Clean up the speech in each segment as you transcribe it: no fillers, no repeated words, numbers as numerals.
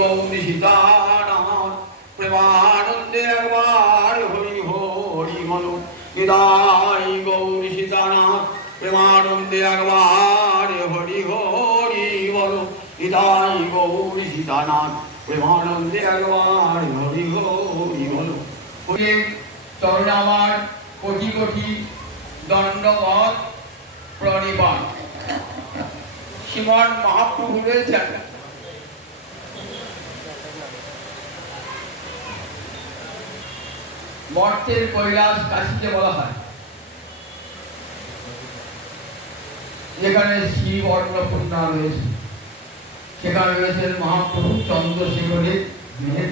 গৌরী সীতারাম প্রেমানন্দে একবার হরি হরি বলো। বিদায় গৌরী সীতারাম প্রেমানন্দে একবার হরি হরি বলো। বিদায় গৌরী সীতারাম প্রেমানন্দে একবার হরি হরি বলো। চরণ আমার কোটি কোটি দণ্ডবত প্রণিপাত। শ্রীমান মহাপ্রভু বলেছেন, মর্তের কৈলাস কাশীকে বলা হয়, যেখানে শিব অন্নপূর্ণা রয়েছে, সেখানে রয়েছেন মহাপ্রভু চন্দ্রশেখরের মেয়ে,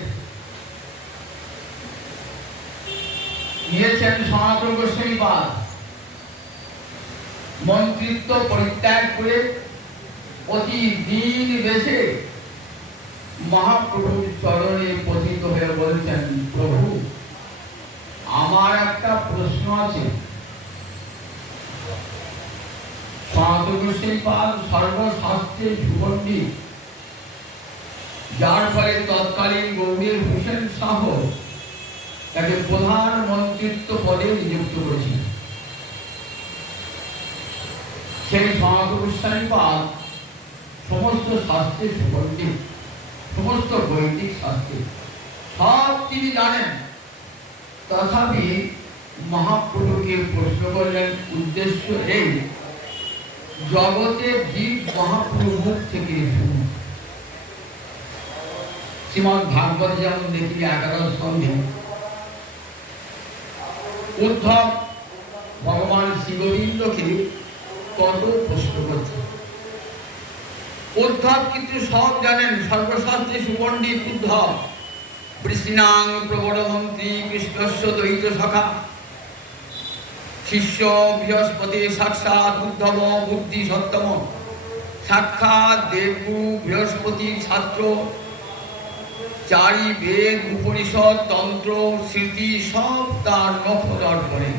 নিয়েছেন সনাতন গোস্বামী পাদ। মন্ত্রিত্ব পরিত্যাগ করে অতি দীন বেশে মহাপ্রভুর চরণে পতিত হয়ে বলছেন, প্রভু আমার একটা প্রশ্ন আছে। সনাতন গোস্বামী পাদ সর্বশাস্ত্রে সুপণ্ডিত, যার ফলে তৎকালীন গৌরীর হোসেন শাহ তাকে প্রধান মন্ত্রিত্ব পদে নিযুক্ত করেছিল। সেই সনাতন গোস্বামী পাদ সমস্ত শাস্ত্রে সুপণ্ডিত, সমস্ত বৈদিক শাস্ত্রে সব তিনি জানেন। তথাপি মহাপ্রভুকে প্রশ্ন করলেন, উদ্দেশ্য এই, জগতের জীব মহাপ্রভুর থেকে শুনুন। শ্রীমদ ভাগবত যেমন দেখি 11 স্কন্ধে উদ্ধব ভগবান শ্রীগোবিন্দকে কত প্রশ্ন করছে। উদ্ধব কিন্তু সব জানেন, সর্বশাস্ত্রে সুপণ্ডিত উদ্ধব। কৃষ্ণাং প্রবরমন্ত্রী কৃষ্ণস্য দ্বৈত সখা, শিষ্য বৃহস্পতি সাক্ষাৎ উদ্ধব বুদ্ধি সত্তম, সাক্ষাৎ দেবগুরু বৃহস্পতির ছাত্র, চারি বেদ উপনিষদ তন্ত্র স্মৃতি সব তার নখদর করে।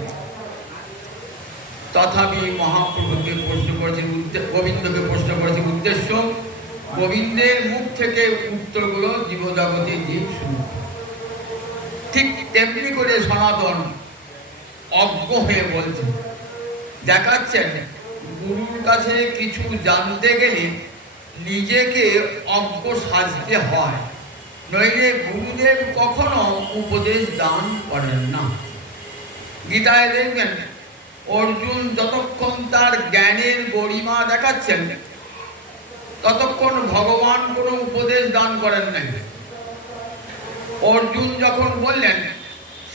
তথাপি মহাপ্রভুকে প্রশ্ন করেছেন, গোবিন্দকে প্রশ্ন করেছেন, উদ্দেশ্য গোবিন্দের মুখ থেকে উত্তরগুলো জীবজগতে জীব শুনে। ঠিক তেমনি করে সনাতন অজ্ঞ হয়ে বলছেন, দেখাচ্ছেন গুরুর কাছে কিছু জানতে গেলে নিজেকে অজ্ঞ সাজতে হয়, নইলে গুরুদেব কখনো উপদেশ দান করেন না। গীতায় দেখবেন অর্জুন যতক্ষণ তার জ্ঞানের গরিমা দেখাচ্ছেন, ততক্ষণ ভগবান কোনো উপদেশ দান করেন নাই। অর্জুন যখন বললেন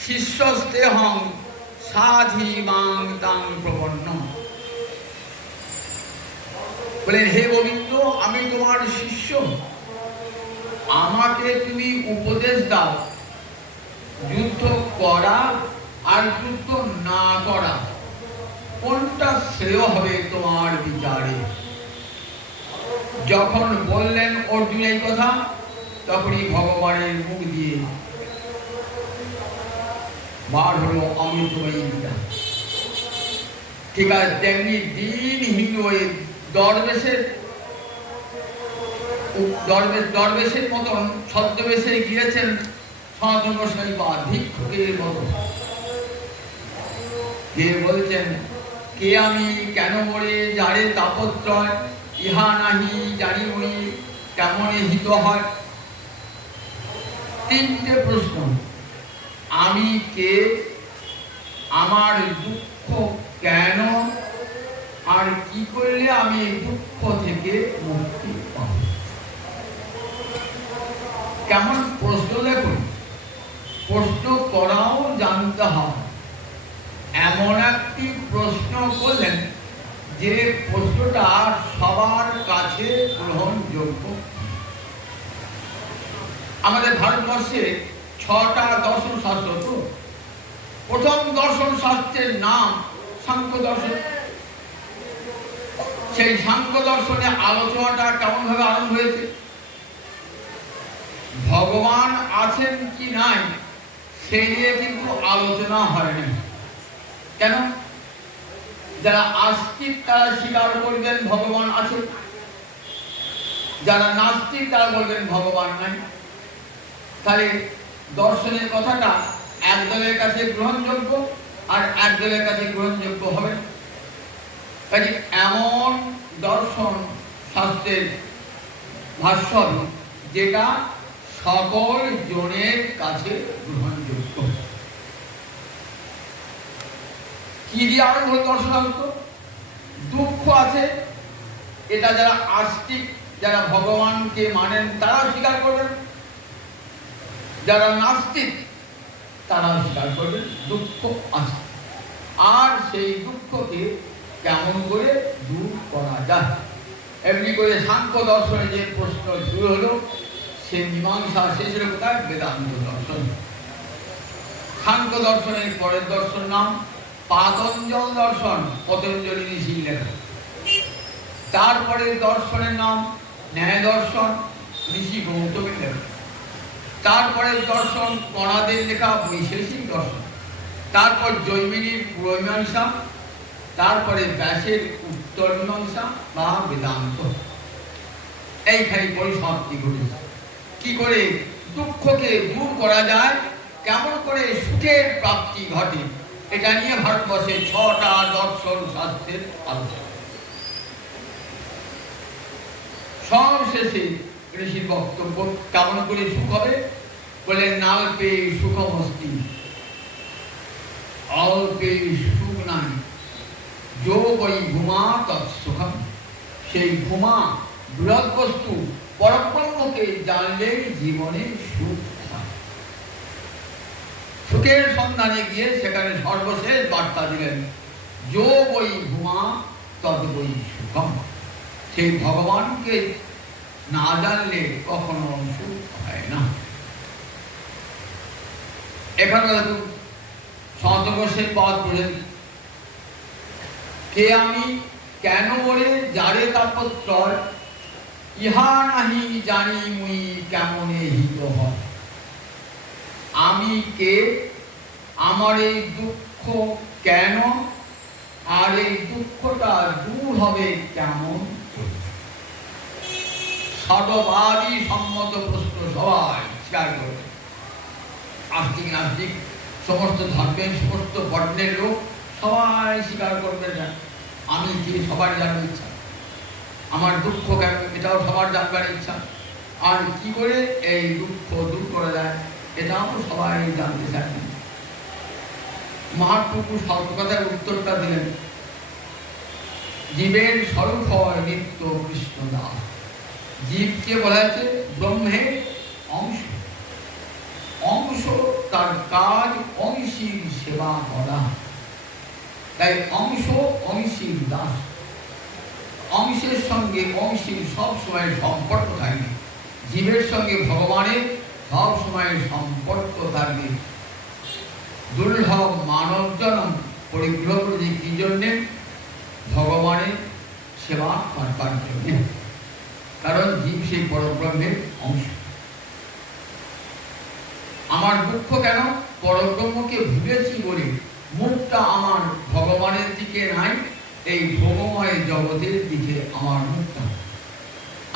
শিষ্যস্তেহং সাধি মাং তাং প্রপন্ন, বলেন হে গোবিন্দ আমি তোমার শিষ্য, আমাকে তুমি উপদেশ দাও, যুদ্ধ করা আর যুদ্ধ না করা কোনটা শ্রেয় হবে তোমার বিচারে। যখন বললেন অর্জুন এই কথা, তখনই ভগবানের মুখ দিয়ে বার হলো অমৃতময়ী গীতা। ঠিক আছে, তেমনি দিনহীন হয়ে দরবেশের মতন ছদ্মবেশে গিয়েছেন সনাতন গোস্বামী পাদ, ভিক্ষুকের মতো গিয়ে বলছেন, কে আমি, কেন মরে, যারে তাপত্রয়, ইহা নাহি জানি মরি, কেমনে হিত হয়। তিনটে প্রশ্ন, আমি কে, আমার দুঃখ কেন, আর কি করলে আমি এই দুঃখ থেকে মুক্তি পাব। কেমন প্রশ্ন দেখুন, প্রশ্ন করাও জানতে হবে। এমন একটি প্রশ্ন করলেন যে প্রশ্নটা সবার কাছে গ্রহণযোগ্য। আমাদের ভারতবর্ষে 6টা দর্শন শাস্ত্র, তো প্রথম দর্শন শাস্ত্রের নাম সাংখ্য দর্শন। সেই সাংখ্য দর্শনে আলোচনাটা কেমন ভাবে আরম্ভ হয়েছে, ভগবান আছেন কি নাই সেই নিয়ে কিন্তু আলোচনা হয়নি। কেন? যারা আস্তিক তারা স্বীকার করবেন ভগবান আছে, যারা নাস্তিক তারা বলবেন ভগবান নাই। তাহলে দর্শনের কথাটা একদলের কাছে গ্রহণযোগ্য আর একদলের কাছে গ্রহণযোগ্য হবে। কাজে এমন দর্শন শাস্ত্রের ভাষ্য হবে যেটা সকল জনের কাছে গ্রহণযোগ্য। কি দিয়ে আরম্ভ হল দর্শন শাস্ত্র? দুঃখ আছে, এটা যারা আস্তিক, যারা ভগবানকে মানেন তারাও স্বীকার করবেন, যারা নাস্তিক তারাও স্বীকার করবেন দুঃখ আছে। আর সেই দুঃখকে কেমন করে দূর করা যায়, এমনি করে সাংখ্য দর্শনে যে প্রশ্ন শুরু হলো, সে মীমাংসা শেষ হলো কোথায়? বেদান্ত দর্শন। সাংখ্য দর্শনের পরের দর্শন নাম পাতঞ্জল দর্শন, পতঞ্জলি ঋষির লেখা। তারপরে দর্শনের নাম ন্যায় দর্শন, ঋষি গৌতমের লেখা। তারপরে দর্শন কণাদের লেখা বৈশেষিক দর্শন। তারপর জৈমিনীর পূর্বমীমাংসা, তারপরে ব্যাসের উত্তর মীমাংসা বা বেদান্ত। এইখানে পরিসমাপ্তি ঘটেছে। কি করে দুঃখকে দূর করা যায়, কেমন করে সুখের প্রাপ্তি ঘটে, এটা নিয়ে ভারতবর্ষে 6টা দর্শন শাস্ত্রের আলোচনা। সবশেষে ঋষির বক্তব্য কেমন করে সুখ হবে, বলে নাল্পে সুখমস্তি, অল্পে সুখ নাই, যো বৈ ঘুমা তৎসুখম। সেই ঘুমা বৃহৎ বস্তু পরব্রহ্মকে জানলেই জীবনে সুখ হয়। সুখের সন্ধানে গিয়ে সেখানে সর্বশেষ বার্তা দিলেন, যো বৈ ঘুমা তৎ বৈ সুখম। সেই ভগবানকে না জানলে কখনো সুখ হয় না। এখানে সন্তোষের পদ বলেন, কে আমি কেন বলে যারে তাপত্রয়, ইহা নাহি জানি মুই কেমনে হিত হয়। আমি কে, আমার এই দুঃখ কেন, আর এই দুঃখটা দূর হবে কেমন? সর্ববাদী সম্মত প্রশ্ন সবাই স্বীকার করবে। আস্তিক নাস্তিক সমস্ত ধর্মের সমস্ত বর্ণের লোক সবাই স্বীকার করবে না আমি কি, সবার জানার ইচ্ছা। আমার দুঃখ কেন, এটাও সবার জানবার ইচ্ছা। আর কি করে এই দুঃখ দূর করা যায়, এটাও সবাই জানতে চান। মহাপ্রভু সর্বকথার উত্তরটা দিলেন, জীবের স্বরূপ হয় নিত্য কৃষ্ণ দাস। জীবকে বলা হয়েছে ব্রহ্মের অংশ। অংশ, তার কাজ অংশীর সেবা করা। তাই অংশ অংশীর দাস। অংশের সঙ্গে অংশীর সব সময় সম্পর্ক থাকবে, জীবের সঙ্গে ভগবানের সব সময় সম্পর্ক থাকবে। দুর্লভ মানব জন্ম পরিগ্রহ করে কি জন্যে? ভগবানের সেবা করবার জন্য। কারণ জীব সেই পরব্রহ্মের অংশ। আমার দুঃখ কেন? পরব্রহ্মকে ভুলেছি বলে মুখটা আমার ভগবানের দিকে নাই, এই ভোগময় জগতের দিকে আমার মুখটা।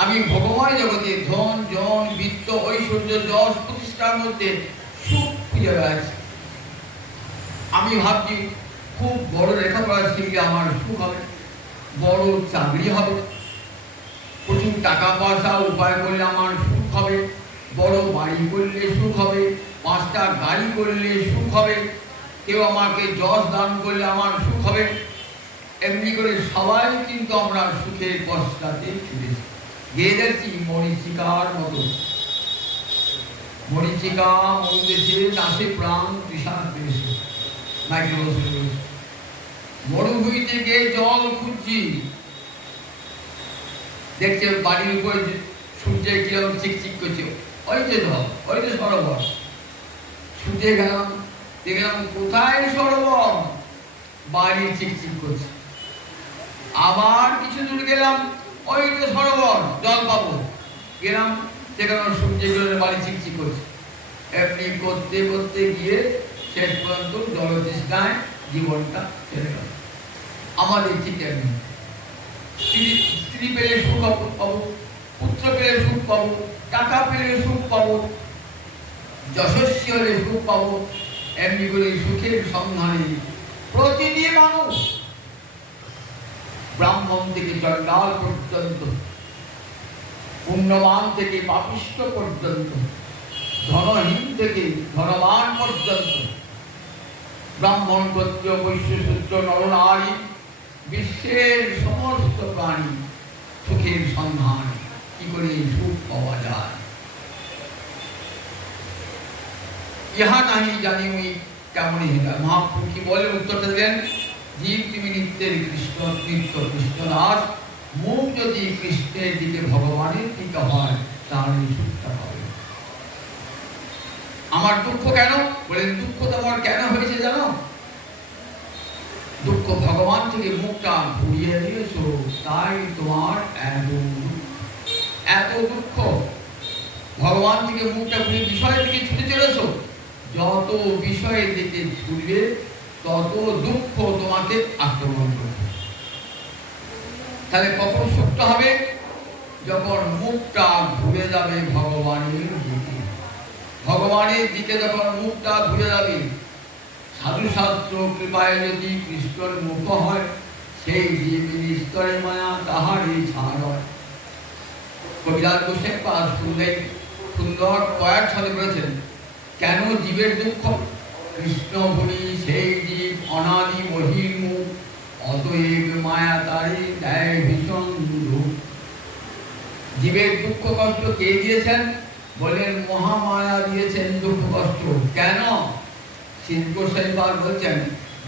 আমি ভোগময় জগতে ধন জন বিত্ত ঐশ্বর্য যশ প্রতিষ্ঠার মধ্যে সুখ খুঁজে বেড়াচ্ছি। আমি ভাবছি খুব বড় লেখাপড়া শিখলে আমার সুখ হবে, বড় চাকরি হবে, প্রচুর টাকা পয়সা উপায় করলে আমার সুখ হবে, বড় বাড়ি করলে সুখ হবে, 5টা গাড়ি করলে সুখ হবে, কেউ আমাকে যশ দান করলে আমার সুখ হবে। এমনি করে সবাই কিন্তু আমরা সুখের পশ্চাতে ছুটেছি। গিয়ে দেখছি মরীচিকার মতো, মরীচিকা মরুদেশে নাসে প্রাণ তৃষা পেয়েছে। মরুভূমি থেকে জল খুঁজছি, দেখছে বাড়ির উপরে সূর্যে কিরকম চিকচিক করছে, ওই যে জল, ওই যে সরোবর। ছুটে গেলাম, দেখলাম কোথায় সরোবর, বাড়ি চিকচিক করছে। আবার কিছু দূর গেলাম, ওই যে সরোবর, জল পাবো। গেলাম, সেখানে সূর্যের জন্য বাড়ি চিকচিক করছে। এমনি করতে করতে গিয়ে শেষ পর্যন্ত জলতৃষ্ণায় জীবনটা ছেড়ে গেল। আমাদের ঠিক এমনি, স্ত্রী পেলে সুখ পাবো, পুত্র পেলে সুখ পাবো, টাকা পেলে সুখ পাবো, যশস্বী হলে সুখ পাবো, এমনি করে সুখের সন্ধানে প্রতিটি মানুষ ব্রাহ্মণ থেকে চণ্ডাল পর্যন্ত, পুণ্যবান থেকে পাপিষ্ঠ পর্যন্ত, ধনহীন থেকে ধনবান পর্যন্ত, ব্রাহ্মণ ক্ষত্রিয় বৈশ্য শূদ্র নরনারী বিশ্বের সমস্ত প্রাণী সুখের সন্ধান কি করে সুখ পাওয়া যায়, ইহা নাহি জানি ওই কেমন হৃদয়। মহাপ্রভু কি বলে উত্তরটা দিলেন, জীব তুমি নিত্যের কৃষ্ণ, নিত্য কৃষ্ণদাস, মুখ যদি কৃষ্ণের দিকে ভগবানের দিকে হয় তাহলে সুখটা পাবে। আমার দুঃখ কেন বলেন, দুঃখ তোমার কেন হয়েছে জানো? দুঃখ ভগবান থেকে মুখটা ঘুরিয়ে দিয়েছো, তাই তোমার এত দুঃখ। ভগবান থেকে মুখটা ঘুরিয়ে বিষয়ের দিকে ছুটে চলেছো, যত বিষয়ের দিকে ছুটবে তত দুঃখ তোমাকে আক্রমণ করবে। তাহলে কখন সুখটা হবে? যখন মুখটা ঘুরে যাবে ভগবানের দিকে। ভগবানের দিকে যখন মুখটা ঘুরে যাবে, সাধু শাস্ত্র কৃপায় যদি কৃষ্ণের মুখ হয়, সেই জীবের স্তরে মায়া তাহারই ছাড় হয়। কবিরাজ গোসাই পাশ সুন্দর কয়েক সালে বলেছেন, কেন জীবের দুঃখ? কৃষ্ণ ভুলি সেই জীব অনাদি বহির্মুখ, অতএব মায়া তারে দেয় ভীষণ দুঃখ। জীবের দুঃখ কষ্ট কে দিয়েছেন? বলেন মহামায়া দিয়েছেন দুঃখ কষ্ট। কেন? গোসাই বলছেন,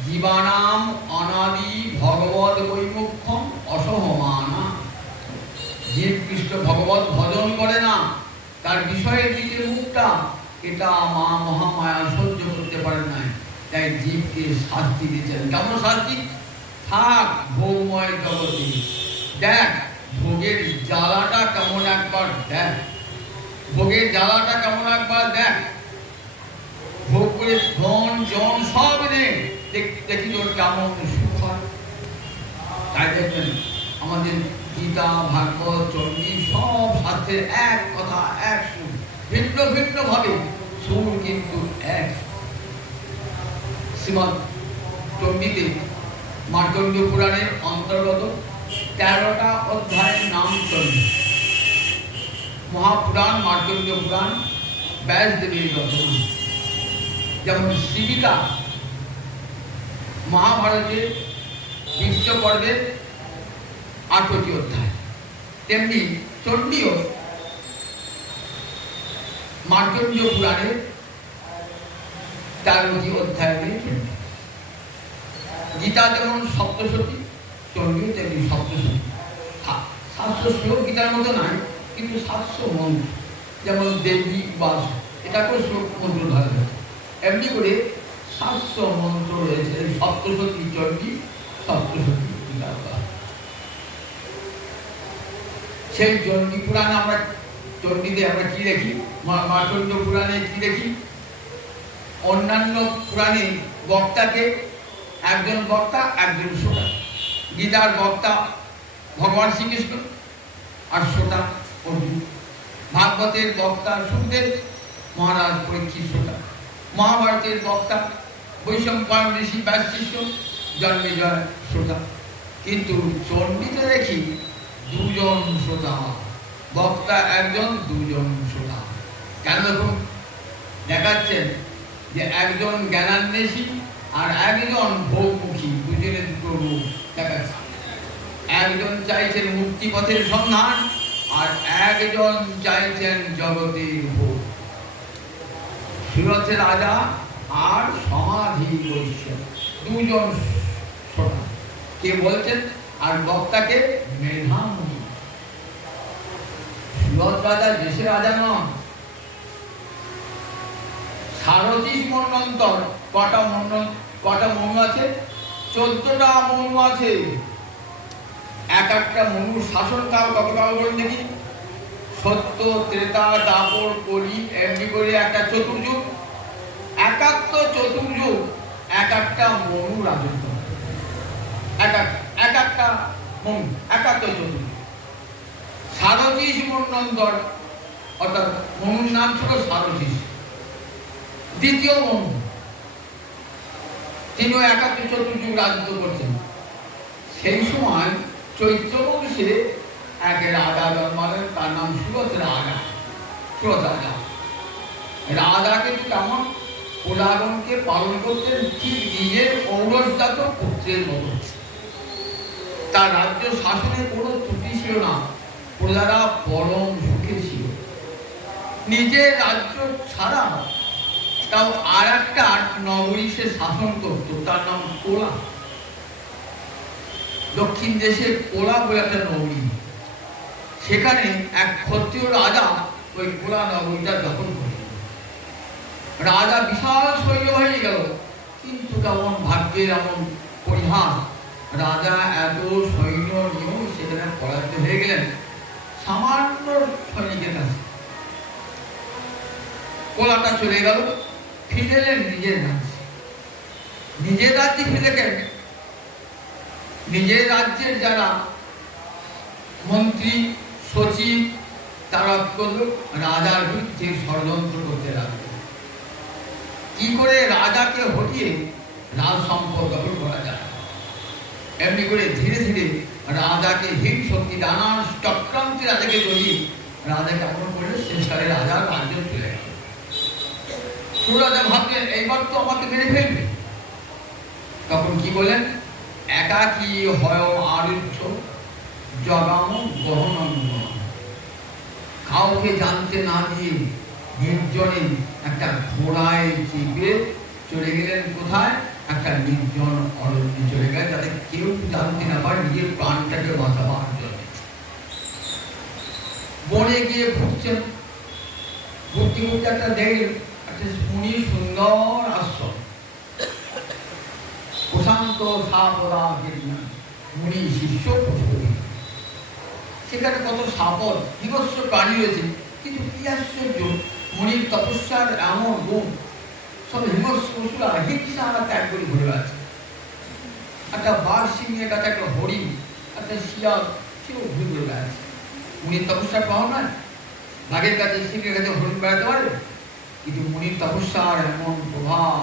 জীবানাম অনাদি ভগবত বৈমুখ্যম অসহমানা। জীব কৃষ্ণ ভগবত ভজন করে না, তার বিষয়ের দিকে মুখটা, এটা মা মহামায়া সহ্য করতে পারেন না, তাই জীবকে শাস্তি দিচ্ছেন। কেমন শাস্তি? থাক ভোগময় জগতে, দেখ ভোগের জ্বালাটা কেমন একবার দেখ, ভোগের জ্বালাটা কেমন একবার দেখ, ভোগ করে ধন জন সব দেখি তোর কেমন সুখ হয়। তাই দেখবেন আমাদের গীতা ভাগবত চণ্ডী সব শাস্ত্রের এক কথা, এক সুর, ভিন্ন ভিন্ন ভাবে সুর কিন্তু এক। শ্রীমৎ চণ্ডীতে মার্কণ্ডেয় পুরাণের অন্তর্গত 13টা অধ্যায়ের নাম চণ্ডী। মহাপুরাণ মার্কণ্ডেয় পুরাণ ব্যাসদেবের রচনা। যেমন শিবিকা মহাভারতের বিশ্ব পর্বের 8টি অধ্যায়, তেমনি চণ্ডীও মার্কণ্ডেয় পুরাণের 13টি অধ্যায়ের। গীতা যেমন সপ্তশতী, চণ্ডীও তেমনি সপ্তশতী। 700 শ্লোক গীতার মতো নাই, কিন্তু 700 মন্ত্র, যেমন দেবী বাস, এটা করে শ্লোক মন্ত্র ধরা যায়। এমনি করে 700 মন্ত্র রয়েছে সপ্তশতী চণ্ডী, সপ্তশতী গীতা। সেই চণ্ডী পুরাণে আমরা, চণ্ডীতে আমরা কি দেখি? মার্কণ্ডেয় পুরাণে কি দেখি? অন্যান্য পুরাণে বক্তাকে, একজন বক্তা একজন শ্রোতা। গীতার বক্তা ভগবান শ্রীকৃষ্ণ আর শ্রোতা অর্জুন। ভাগবতের বক্তা সুখদেব, মহারাজ পরীক্ষিত শ্রোতা। মহাভারতের বক্তা বৈশম্পায়ন ঋষি ব্যাস শিষ্য, জন্মেজয় শ্রোতা। কিন্তু চণ্ডীতে দেখি দুজন শ্রোতা, বক্তা একজন, দুজন শ্রোতা। কেন? দেখুন দেখাচ্ছেন যে একজন জ্ঞানান্বেষী আর একজন ভোগমুখী, দুজনের দুটো রূপ দেখাচ্ছে। একজন চাইছেন মুক্তি পথের সন্ধান আর একজন চাইছেন জগতের ভোগ। সুরথের রাজা আর সমাধি বৈশ্য, দুজন শ্রোতা। কে বলছেন? আর বক্তাকে মেধামণি। সুরথ রাজা দেশের রাজা নন। সারথিস মন্বন্তর কটা মনু আছে? 14টা মনু আছে। এক একটা মনুর শাসনকাল কত কাল বলেন দেখি? সত্য, ত্রেতা, দাপর, কলি, এমনি করে একটা চতুর্যুগ। একাত্তর চতুর্যুগ এক একটা মনু রাজত্ব, এক একটা মনু, একাত্তর চতুর্যুগ। সারথিস মন্বন্তর, অর্থাৎ মনুর নাম ছিল সারথিস। দ্বিতীয় বন্ধু, তিনিও একাত্তর চতুর্যুগ রাজত্ব করছেন। সেই সময় চৈত্র বংশে এক রাজা জন্মালেন, তার নাম সুরত রাজা। সুরত রাজা রাজা কিন্তু কেমন প্রজাগণকে পালন করতেন ঠিক নিজের ঔরসজাত পুত্রের মতো। তার রাজ্য শাসনের কোনো ত্রুটি ছিল না, প্রজারা পরম সুখে ছিল। নিজের রাজ্য ছাড়া তাও আর একটা নগরী সে শাসন করত, তার নাম কোলা। দক্ষিণ দেশে কোলা বলে একটা নগরী, সেখানে এক ক্ষত্রিয় রাজা ওই কোলা নগরীটা দখল করে। রাজা বিশাল সৈন্যবাহিনী গেল, কিন্তু কেমন ভাগ্যের এমন পরিহাস, রাজা এত সৈন্য নিয়েও সেখানে পরাজিত হয়ে গেলেন সামান্য সৈনিকের কাছে। কোলাটা চলে গেল, ফিরে এলেন নিজের রাজ্যে। নিজের রাজ্যে ফিরে গেলেন, নিজের রাজ্যের যারা মন্ত্রী সচিব তারা করল রাজার বিরুদ্ধে ষড়যন্ত্র করতে লাগলো। কি করে রাজাকে হটিয়ে রাজ সম্পদ দখল করা যায়, এমনি করে ধীরে ধীরে রাজাকে হিম শক্তি নানান চক্রান্তে রাজাকে জড়িয়ে রাজা কেমন করলে শেষকালে রাজার রাজ্য চলে গেল। সুরাজা ভাবলেন এইবার তো আমাকে মেরে ফেলবে। তখন কি বলেন, একাকী হয় আরুচ্ছ জগাম গহনন্দ, কাউকে জানতে না দিয়ে নির্জনে একটা ঘোড়ায় চেপে চলে গেলেন কোথায়, একটা নির্জন অরণ্যে চলে গেলেন, যাতে কেউ জানতে না পারে, নিজের প্রাণটাকে বাঁচাবার জন্য। বনে গিয়ে ঘুরছেন, ঘুরতে ঘুরতে একটা দেখলেন একটা মুনি সুন্দর আশ্রম, প্রশান্ত সাপদা মুনি শিষ্য পশুপতি। সেখানে কত সাপদ বিভৎস প্রাণী রয়েছে, কিন্তু কি আশ্চর্য, মুনির তপস্যার এমন গুণ, সব হিংস্র পশুরা হিংসা ত্যাগ করে ঘুরে আছে। একটা বাঘ সিংহের কাছে একটা হরিণ, একটা শিয়াল, সেও ঘুরে ঘুরে বেড়াচ্ছে। মুনির তপস্যার পাওয়া নয়, বাঘের কাছে সিংহের কাছে হরিণ বেড়াতে পারে, কিন্তু মুনির তপস্যার এমন প্রভাব,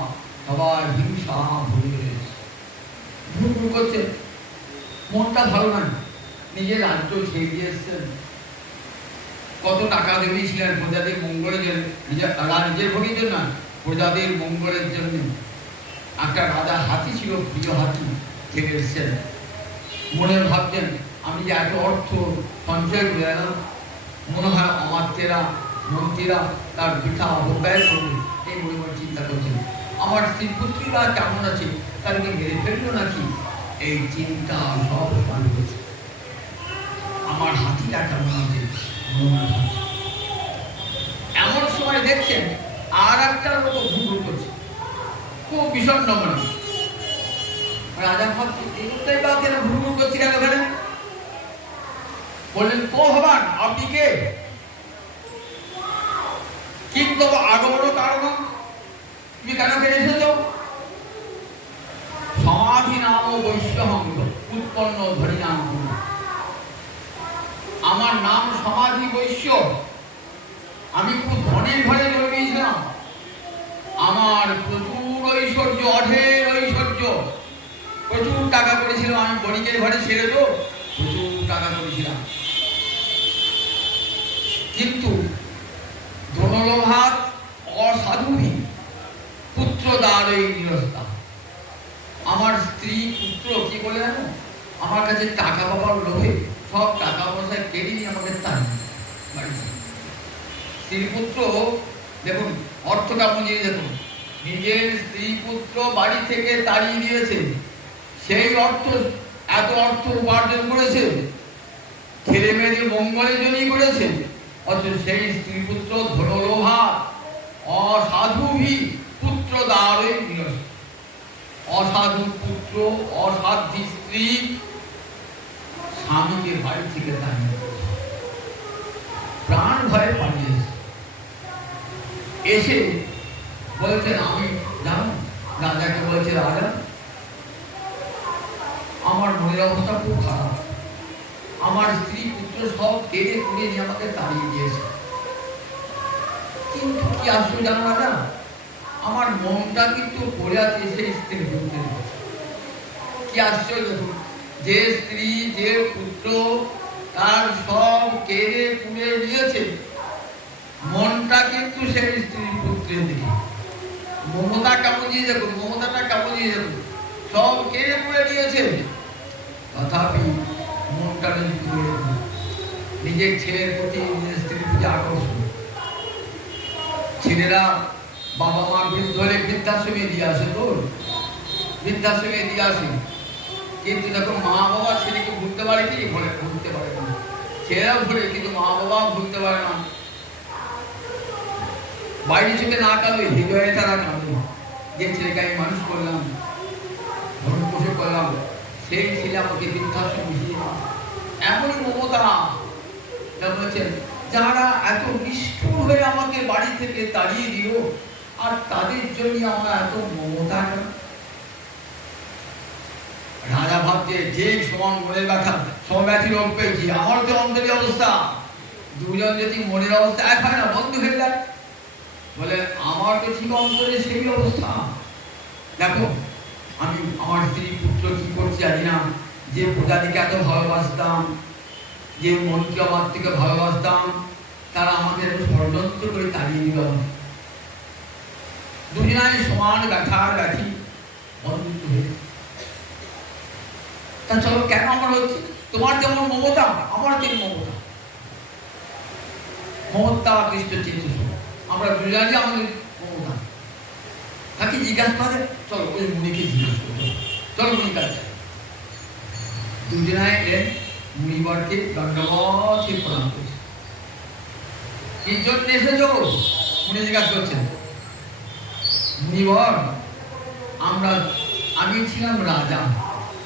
সবার হিংসা ভরে রয়েছে, ঘুর ঘুর করছে, মনটা ভালো নয়। নিজের রাজ্য ছেড়ে দিয়ে এসছেন, কত টাকা জমিয়েছিলেন প্রজাদের মঙ্গলের জন্য, নিজের ভোগের জন্য, প্রজাদের মঙ্গলের জন্য। একটা রাজা হাতি ছিল, প্রিয় হাতি, ছেড়ে এসছেন। মনে ভাবছেন আমি যে এত অর্থ সঞ্চয় করে এলাম, মনে হয় অমাত্যেরা মন্ত্রীরা তার বৃথা অপব্যয় করবে, এই মনে মনে চিন্তা করছেন। আমার স্ত্রী পুত্রীরা কেমন আছে, তাদেরকে মেরে ফেললো নাকি, এই চিন্তা সব শুরু হয়েছে। আমার হাতিটা কেমন আছে, এমন সময় দেখছেন আর একটা লোক ঘুরঘুর করছে, খুব বিষণ্ণ মনে। রাজা ভাবছে এই বা কেন ঘুরঘুর করছে কেন ওখানে? বললেন, ও ভগবান আপনি কে? কিন্তু আগমন কারণ তুমি কেন ফিরে এসেছো? সমাধি নাম বৈশ্যহঙ্গ উৎপন্ন ধরি নাম, আমার নাম সমাধি বৈশ্য। আমি খুব ধনের ঘরে জন্মেছিলাম, আমার প্রচুর ঐশ্বর্য, অঢের ঐশ্বর্য, প্রচুর টাকা করেছিলাম। আমি বণিকের ঘরে ছেড়ে তো প্রচুর টাকা করেছিলাম, কিন্তু ধনলোভাত অসাধুভি পুত্র দ্বারই নিরস্তা। আমার স্ত্রী পুত্র কি বলে জানো, আমার কাছে টাকা পাবার লোভে সব টাকা পয়সা কেড়ে নিয়ে আমাকে তাড়িয়ে বাড়িতে। স্ত্রী পুত্র দেখুন অর্থটা বুঝিয়ে দেখুন, নিজের স্ত্রী পুত্র বাড়ি থেকে তাড়িয়ে দিয়েছে, সেই অর্থ এত অর্থ উপার্জন করেছে, ছেলে মেয়েদের মঙ্গলের জন্যই করেছে, অথচ সেই স্ত্রী পুত্র ধনলোভা অসাধুভি পুত্র দ্বারে নিরস্ত। অসাধু পুত্র, অসাধ্বী স্ত্রী স্বামীকে বাড়ি থেকে তাড়িয়ে প্রাণ ভয়ে পালিয়ে এসে বলছেন, আমি জানো রাজাকে বলছে, রাজা আমার মনের অবস্থা খুব খারাপ, আমার স্ত্রী পুত্র সব কেড়ে কুড়ে নিয়ে আমাকে তাড়িয়ে দিয়েছে, কিন্তু কি আসলে জানো রাজা, আমার মনটা কিন্তু পড়ে আছে সেই স্ত্রী পুত্রের। কি আশ্চর্য! যে স্ত্রী যে পুত্র তার সব কেড়ে পুড়ে নিয়েছে, মনটা কিন্তু সেই স্ত্রী পুত্রের দিকে। মমতা কেমন দিয়ে দেখুন, মমতাটা কেমন দিয়ে দেখুন, সব কেড়ে পুড়ে নিয়েছে, তথাপি মনটা নিজের ছেলের প্রতি, নিজের স্ত্রীর প্রতি আকর্ষণ। ছেলেরা বাবা মা বৃদ্ধ হলে বৃদ্ধাশ্রমে দিয়ে আসে, তো বৃদ্ধাশ্রমে দিয়ে আসে, কিন্তু দেখো মা বাবা ছেলেকে ভুলতে পারে কি? বলে ভুলতে পারে না। ছেলেরাও ভুলে, কিন্তু মা বাবা ভুলতে পারে না। বাইরে চোখে না কাঁদবে, হৃদয়ে তারা কাঁদবে। যে ছেলেকে আমি মানুষ করলাম, ভরণ পোষণ করলাম, সেই ছেলে আমাকে বৃদ্ধাশ্রমে মিশিয়ে দিল। এমনই মমতা বলেছেন, যারা এত নিষ্ঠুর হয়ে আমাকে বাড়ি থেকে তাড়িয়ে দিল, আর তাদের জন্য আমার এত মমতা। রাজা ভাবছে যে সমান মনের ব্যথা, সমব্যাথী রোগ পেয়েছি, আমার তো অন্তরের অবস্থা, দুজন যদি মনের অবস্থা এক হয় না, বন্ধু হয়ে যায়। বলে আমার তো ঠিক অন্তরে সেই অবস্থা। দেখো আমি আমার স্ত্রী পুত্র কি করছি জানি না, যে প্রজাতিকে এত ভালোবাসতাম, যে মনকে আমার থেকে ভালোবাসতাম, তারা আমাদের ষড়যন্ত্র করে তাড়িয়ে দিল। দুজনায় সমান ব্যথার ব্যথী, বন্ধু হয়ে। তা চলো কেন আমার হচ্ছে? তোমার যেমন মমতা, আমার তেমন মমতা। মমতা কৃষ্ণ চিত্র, আমরা দুজনই আমাদের মমতা। তাকে জিজ্ঞাসা করে, চলো ওই মুনিকে জিজ্ঞাসা করবো, চলো মুনি কাছে। দুজনায় এলেন, মুনিবরকে দণ্ডবত প্রণাম করছে। কি জন্য এসেছো? মুনি জিজ্ঞাসা করছেন। মুনিবর, আমি ছিলাম রাজা,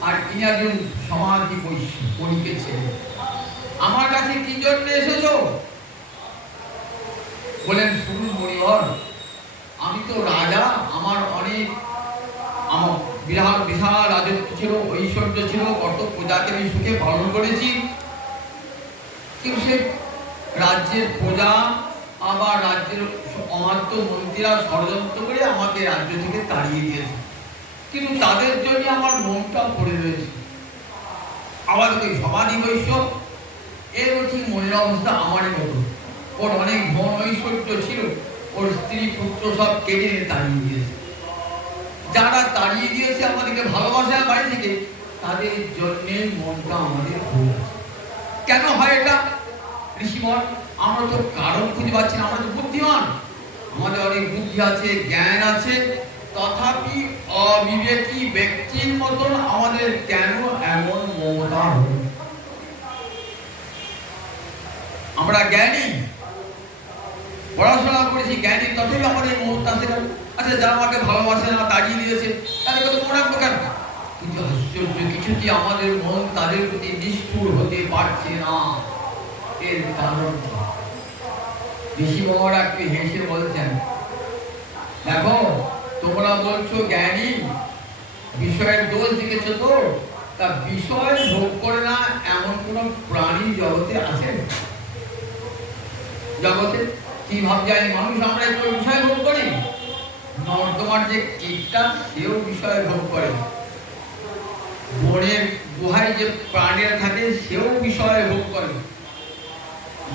আর ইনি একজন সমাধি বৈশ্য, কণিকের ছেলে। আমার কাছে কি জন্য এসেছো? বলেন, শুনুন মুনিবর, আমি তো রাজা, আমার বিরাট বিশাল রাজত্ব ছিল, ঐশ্বর্য ছিল, কত প্রজাকে আমি সুখে পালন করেছি। কিন্তু সে রাজ্যের প্রজা আবার রাজ্যের অমাত্য মন্ত্রীরা ষড়যন্ত্র করে আমাকে রাজ্য থেকে তাড়িয়ে দিয়েছে, কিন্তু তাদের জন্য আমার মনটা পড়ে রয়েছে। আবার ওই সমাধি বৈশ্য, এর ঠিক মনের অবস্থা আমারই মতো। ওর অনেক ধন ঐশ্বর্য ছিল, ওর স্ত্রী পুত্র সব কেড়ে নিয়ে তাড়িয়ে দিয়েছে। যারা তাড়িয়ে দিয়েছে আমাদেরকে ভালোবাসার বাড়ি থেকে, তাদের জন্যে মনটা আমাদের ভুল আছে। কেন হয় এটা ঋষিবর? আমরা তো কারণ খুঁজে পাচ্ছি না। আমরা তো বুদ্ধিমান, আমাদের অনেক বুদ্ধি আছে, জ্ঞান আছে, তথাপি অবিবেকী ব্যক্তির মতন আমাদের কেন এমন মমতা হল? আমরা জ্ঞানী, পড়াশোনা করেছি, জ্ঞানী, তথাপি আমাদের মমতা আছে। আচ্ছা, যারা আমাকে ভালোবাসে না, তাড়িয়ে দিয়েছে, তাদের কথা মনে রাখবো কেন? কিন্তু আশ্চর্য, কিছুটি আমাদের মন তাদের প্রতি নিষ্ঠুর হতে পারছে না। এর কারণ ঋষি বাবারা একটু হেসে বলছেন, দেখো তোমরা বলছো জ্ঞানী, বিষয়ের দোষ দেখেছো তো, তা বিষয় ভোগ করে না এমন কোন প্রাণী জগতে আছে? জগতে কি ভাবছি আমি, মানুষ আমরা একটু বিষয় ভোগ করি? নর্দমার যে কীটটা, সেও বিষয় ভোগ করে। বনের গুহায় যে প্রাণীরা থাকে, সেও বিষয় ভোগ করে।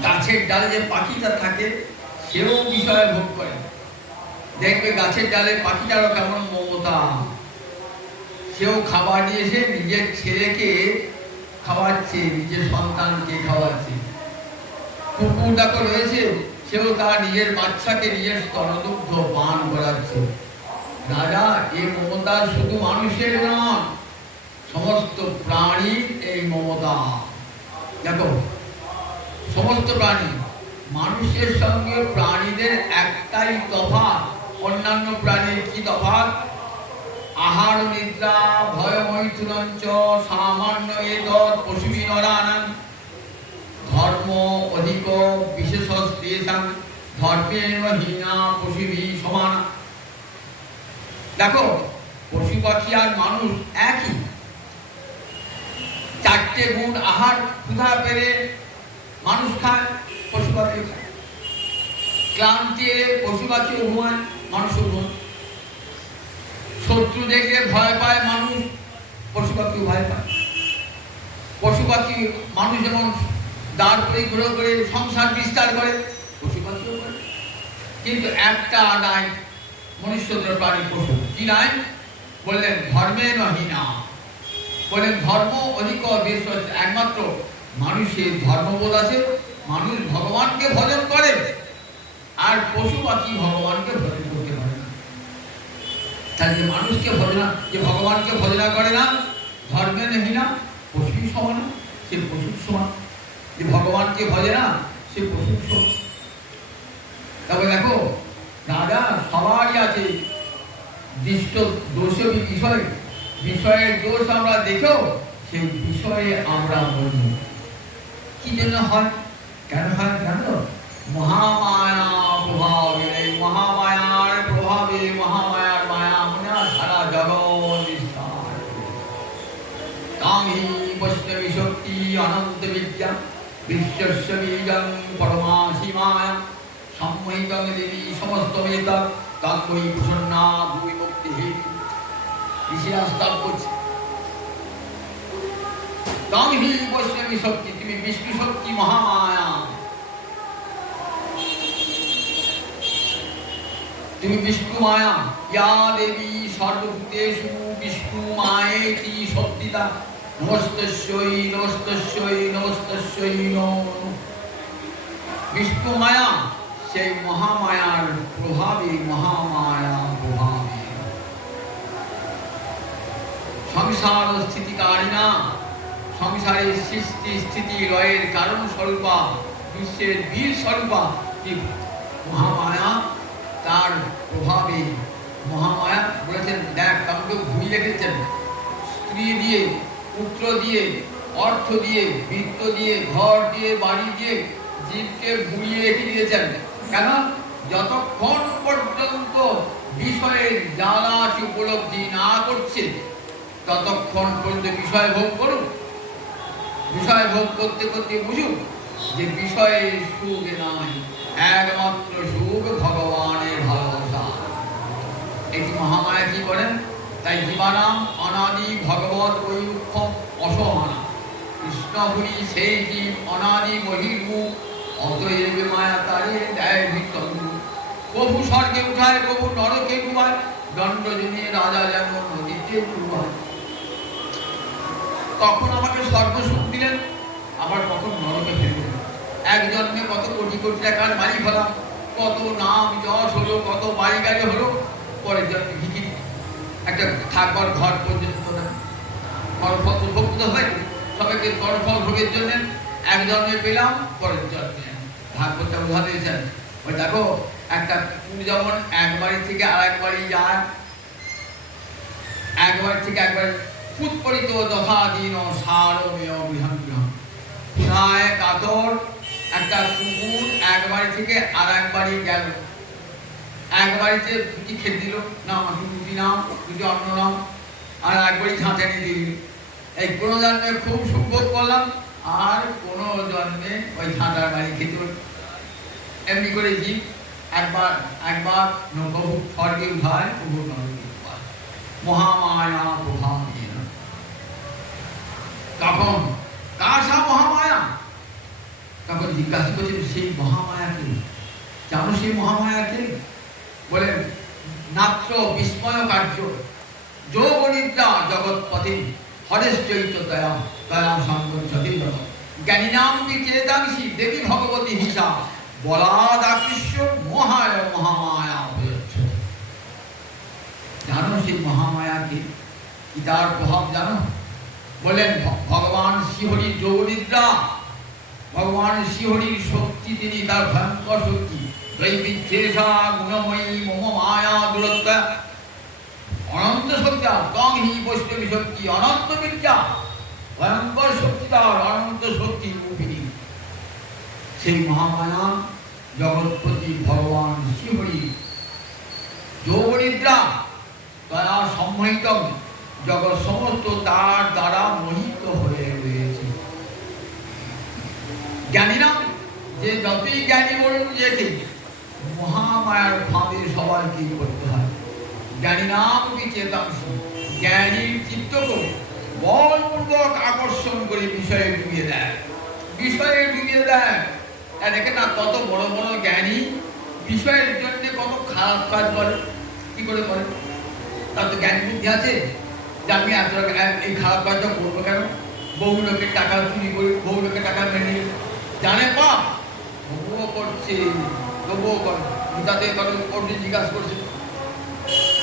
গাছের ডালে যে পাখিটা থাকে, সেও বিষয় ভোগ করে। দেখবে গাছের ডালে পাখিটারও কেমন মমতা, সেও খাবার নিয়ে এসে নিজের ছেলেকে খাওয়াচ্ছে, নিজের সন্তানকে খাওয়াচ্ছে। কুকুর দেখো রয়েছে, সেও তার নিজের বাচ্চাকে নিজের স্তনদুগ্ধ পান করাচ্ছে। রাজা, এই মমতা শুধু মানুষের নয়, সমস্ত প্রাণীর এই মমতা। দেখো সমস্ত প্রাণী, মানুষের সঙ্গে প্রাণীদের একটাই তফাৎ। অন্যান্য প্রাণীর কি তফাৎ? আহার নিদ্রা ভয় মৈথুনঞ্চ সামান্য এতৎ পশুবি নরানাং ধর্ম অধিক বিশেষস্তেষাং ধর্মেণ হীনা পশুবি সমান। দেখো পশু পাখি আর মানুষ একই, চারটে গুণ আহার ক্ষুধা পেলে মানুষ খায়, পশু পাখি খায়। ক্লান্তি এলে পশু পাখি ঘুমায়, মানুষও ঘুমায়। শত্রু দেখলে ভয় পায় মানুষ, পশু পাখি ভয় পায়। পশু পাখি মানুষ যেমন দাঁড় পরিগ্রহ করে সংসার বিস্তার করে, পশু পাখিও করে। কিন্তু একটা নাই মনুষ্যদের প্রাণী পশু, কি নাই? বললেন ধর্মে নহিনা, বললেন ধর্ম অধিক বেশ। একমাত্র মানুষের ধর্মবোধ আছে, মানুষ ভগবানকে ভজন করে, আর পশু পাখি ভগবানকে ভজন করতে পারে না। তাই যে মানুষকে ভজনা, যে ভগবানকে ভজনা করে না, ধর্মে নহিনা, পশুই সমান, সে পশুর সমান। যে ভগবানকে ভজে না, সে পশুর সমান। তবে দেখো রাজা সবারই আছে দৃষ্ট দোষ, বিষয় বিষয়ের দোষ আমরা দেখেও সেই বিষয়ে আমরা বলব। কি জন্য হয়, কেন হয় জানো? মহামায়া প্রভাবে, মহামায়ার প্রভাবে, মহামায়ার মায়া মনে সারা জগৎ বিস্তার। কামি বৈষ্ণবী শক্তি অনন্ত বিদ্যা বিশ্বস্য বীজং পরমাসি মায়া সম্মোহিতং দেবী সমস্ত বেদা তন্ময়ী প্রসন্না ভূমি মুক্তি হেতু। ঋষিরা স্তব করছে, তং হি বৈষ্ণবী শক্তি, তুমি বিষ্ণু শক্তি মহামায়া, তুমি বিষ্ণু মায়া। ইয়া দেবী সর্বভূতেষু বিষ্ণু মায়েতি শক্তিতা নমস্তস্যৈ নমস্তস্যৈ নমস্তস্যৈ নমো। বিষ্ণু মায়া, সেই মহামায়ার প্রভাবে, মহামায়া প্রভাবে সংসার স্থিতিকারিণা, সংসারের সৃষ্টি স্থিতি লয়ের কারণ স্বরূপা, বিশ্বের বীর স্বরূপা মহামায়া। তার প্রভাবে মহামায়া বলেছেন, দেখ আমাকে ভূমি রেখেছেন, স্ত্রী দিয়ে, পুত্র দিয়ে, অর্থ দিয়ে, বৃত্ত দিয়ে, ঘর দিয়ে, বাড়ি দিয়ে জীবকে ঘুরিয়ে রেখে দিয়েছেন। কেন? যতক্ষণ পর্যন্ত বিষয়ের জ্বালা উপলব্ধি না করছে, ততক্ষণ পর্যন্ত বিষয় ভোগ করুক। বিষয় ভোগ করতে করতে বুঝুক যে বিষয়ের সুখ নাই, একমাত্র সুখ ভগবানের ভালোবাসা। এটি মহামায়া কি করেন? তাই জীবানাম অনাদি ভগবত বৈরুক্ষম অসহানা, কৃষ্ণপুরী সেই জীব অনাদি বহির্মুখ, অতএব মায়া তারে দেয় ভিতরু। প্রভু স্বর্গে উঠায়, প্রভু নরকে ডুবায়, দণ্ড জমিয়ে রাজা যেমন নদীতে ডুবায়। কখন আমাকে সর্বসুখ দিলেন, আবার কখন নরকে ফেলে দিলেন। এক জন্মে কত কোটি কোটি টাকার মালিক হলাম, কত নাম যশ হলো, কত বাড়ি গাড়ি হলো, পরের জন্মে ভিখিরি, একটা থাকবার ঘর পর্যন্ত না। কর্মফল ভোগ তো হয়, সবাইকে কর্মফল ভোগের জন্য এক জন্মে পেলাম, পরের জন্মে ভাগবতটা উদাহরণ দিয়েছেন। ওই দেখো একটা কুকুর যেমন এক বাড়ি থেকে আর এক বাড়ি যায়, এক বাড়ি থেকে একবার ফুৎপরিত দশাধীন সারমেয় গৃহণ গৃহণ। পুনায় কাতর একটা কুকুর এক বাড়ি থেকে আর এক বাড়ি গেল, এক বাড়িতে দুটি খেতে দিল, না দুটি নাম, দুটি অন্ন নাম, আর এক বাড়ি ঝাঁচা নিয়ে দিয়ে দিল। এই কোনো জন্মে খুব সুখ ভোগ করলাম, আর কোনো জন্মে ওই ঝাঁটার বাড়ি খেতে হল। এমনি করে জীব একবার একবার প্রভু স্বর্গে উঠায়, প্রভু নরকে উঠায়। মহামায়া প্রভাব দিয়ে না। তখন কাশা মহামায়া, তখন জিজ্ঞাসা করছেন সেই মহামায়াকে জানো? সেই মহামায়াকে বলেন নাত্র বিস্ময় কার্য যোগ নিদ্রা জগৎপতি হরেশ চৈত্য দয়া দয়া সংকট যতীন্দ্র জ্ঞানী নাম বিচেতাংশী দেবী ভগবতী হিসা বলাদাকৃষ্য মহায় মহামায়া হয়েছে। জানো সেই মহামায়াকে? কি তার প্রভাব জানো? বলেন ভগবান শ্রীহরি যোগ নিদ্রা, ভগবান শ্রীহরির শক্তি, তিনি তার ভয়ঙ্কর শক্তি। দৈবিচ্ছেষা গুণময়ী মম মায়া দূরত্বা, অনন্ত শক্তি। তং হি বৈষ্ণবী শক্তি অনন্ত বিদ্যা, ভয়ঙ্কর শক্তি তার, অনন্ত শক্তি রূপিণী। সেই মহামায়া জগৎপতি ভগবান শ্রীহরি যোগ নিদ্রা দয়া সম্মোহিত, জগৎ সমস্ত তার দ্বারা মোহিত হয়ে রয়েছে। জ্ঞানী নাম, যে যতই জ্ঞানী বলুন, যে মহামায়ার ফাঁদে সবাইকে করতে হয়। জ্ঞানী নাম কি চেতাংশ, জ্ঞানীর চিত্তকে বলপূর্বক আকর্ষণ করে বিষয়ে ডুবিয়ে দেয়, বিষয়ে ডুবিয়ে দেয়। দেখে না কত বড় বড় জ্ঞানী বিষয়ের জন্য কত খারাপ কাজ করে। কি করে করে? তার তো জ্ঞান বুদ্ধি আছে যে আমি এত এই খারাপ কাজটা করবো কেন? বহু লোকের টাকা চুরি করি, বহু লোকের টাকা মেনে জানে পাপ, তবুও করছে, তবুও করে। গীতাতে অর্জুন জিজ্ঞাসা করছে,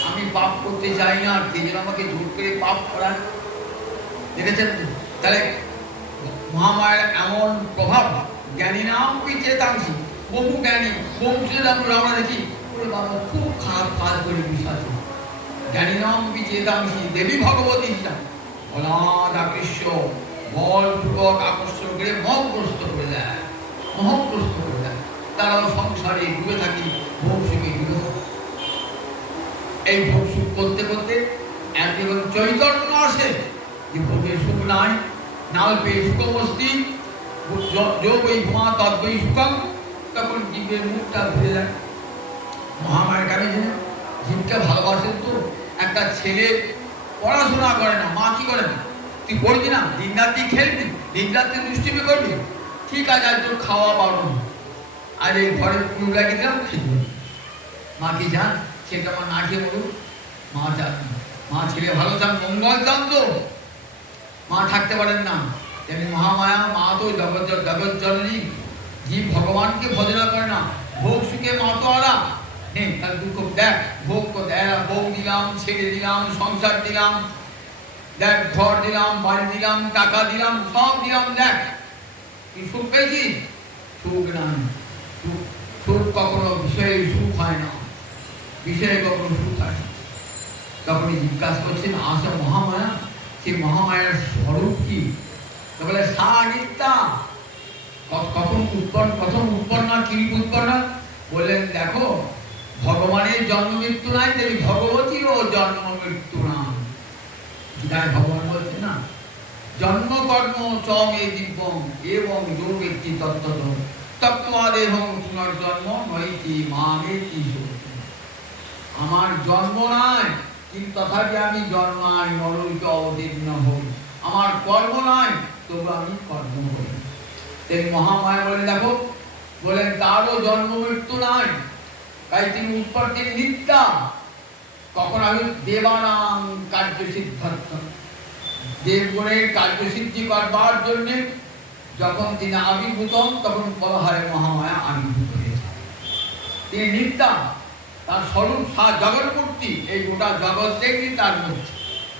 আমি পাপ করতে চাই না, কে যেন আমাকে জোর করে পাপ করান। দেখেছেন? তাহলে মহামায়ার এমন প্রভাব। জ্ঞানী নাম কি চেতাংশী, বহু জ্ঞানী বংশের আমরা দেখি ওরে বাবা খুব খারাপ কাজ করে বিশ্বাস। জ্ঞানী নাম কি চেতাংশী দেবী ভগবতী অনাথ আকৃষ্ট বলপূর্বক আকর্ষণ করে মোহগ্রস্ত করে দেয়, মোহগ্রস্ত করে দেয়। তারাও সংসারে ডুবে থাকি, ভোগ সুখে ডুবে থাকে। এই ভোগ সুখ করতে করতে একজন চৈতন্য আসে যে ভোগের সুখ নাই, নাল্পে সুখমস্তি যোগই ভুমা তদ্বৈ সুখম, তখন জীবের মুখটা ঘুরে যায়। মহামায়ের কাছে জীবকে ভালোবাসেন তো। একটা ছেলে পড়াশোনা করে না, মা কি করে না, তুই পড়বি না, দিন রাত্রি খেলবি, দিন রাত্রি দুষ্টিমি করবি, ঠিক আছে আজ তোর খাওয়া বারণ, আর এই ঘরে পুরো লাগিয়ে দিলাম খেলবি। মা কি চান? সেটা আমার না খেয়ে বলুন, মা চান, মা ছেলে ভালো চান, মঙ্গল চান তো, মা থাকতে পারেন না। তেমনি মহামায়া মা তো জগৎ জননী, জীব ভগবানকে ভজনা করে না, ভোগ সুখে মা তো আলা নেই, তার দুঃখ দেখ, ভোগ দেখ, ভোগ দিলাম, ছেড়ে দিলাম, সংসার দিলাম, দেখ ঘর দিলাম, বাড়ি দিলাম, টাকা দিলাম, সব দিলাম, দেখ তুই সুখ পেয়েছি? সুখ নাই। সুখ কখনো বিষয়ে সুখ হয় না, বিষয়ে কখনো সুখ হয় না। তখনই জিজ্ঞাসা করছেন আসা মহামায়া, সেই মহামায়ার স্বরূপ কি? বলে সা নিত্যা। কখন উৎপন্ন, কি উৎপন্ন? বললেন দেখো ভগবানের জন্ম মৃত্যু নাই, তেমনি ভগবতীরও জন্ম মৃত্যু নাই। গীতায় ভগবান বলছেন না, জন্ম কর্ম চমে দিব্যম এবং যোগ একটি তত্ত্ব তত্ত্বাদেহং পুনর্জন্ম নৈতি মামেতি। আমার জন্ম নাই, কিন্তু তথাপি আমি জন্মাই, নররূপে অবতীর্ণ হই। আমার কর্ম নাই, তবু আমি কর্ম করি। এই মহামায়া বলে দেখো, বলেন তারও জন্ম মৃত্যু নাই, তাই তিনি উৎপত্তির নিত্যা। কখন আমি দেবানাং কার্য সিদ্ধার্থ, দেবগণের কার্যসিদ্ধি করবার জন্য যখন তিনি আবির্ভূত, তখন বলা হয় মহামায়া আবির্ভূত হয়েছে। তিনি নিত্যা, তার স্বরূপ জগন্মূর্তি, এই গোটা জগৎ দেখি তার মূর্তি,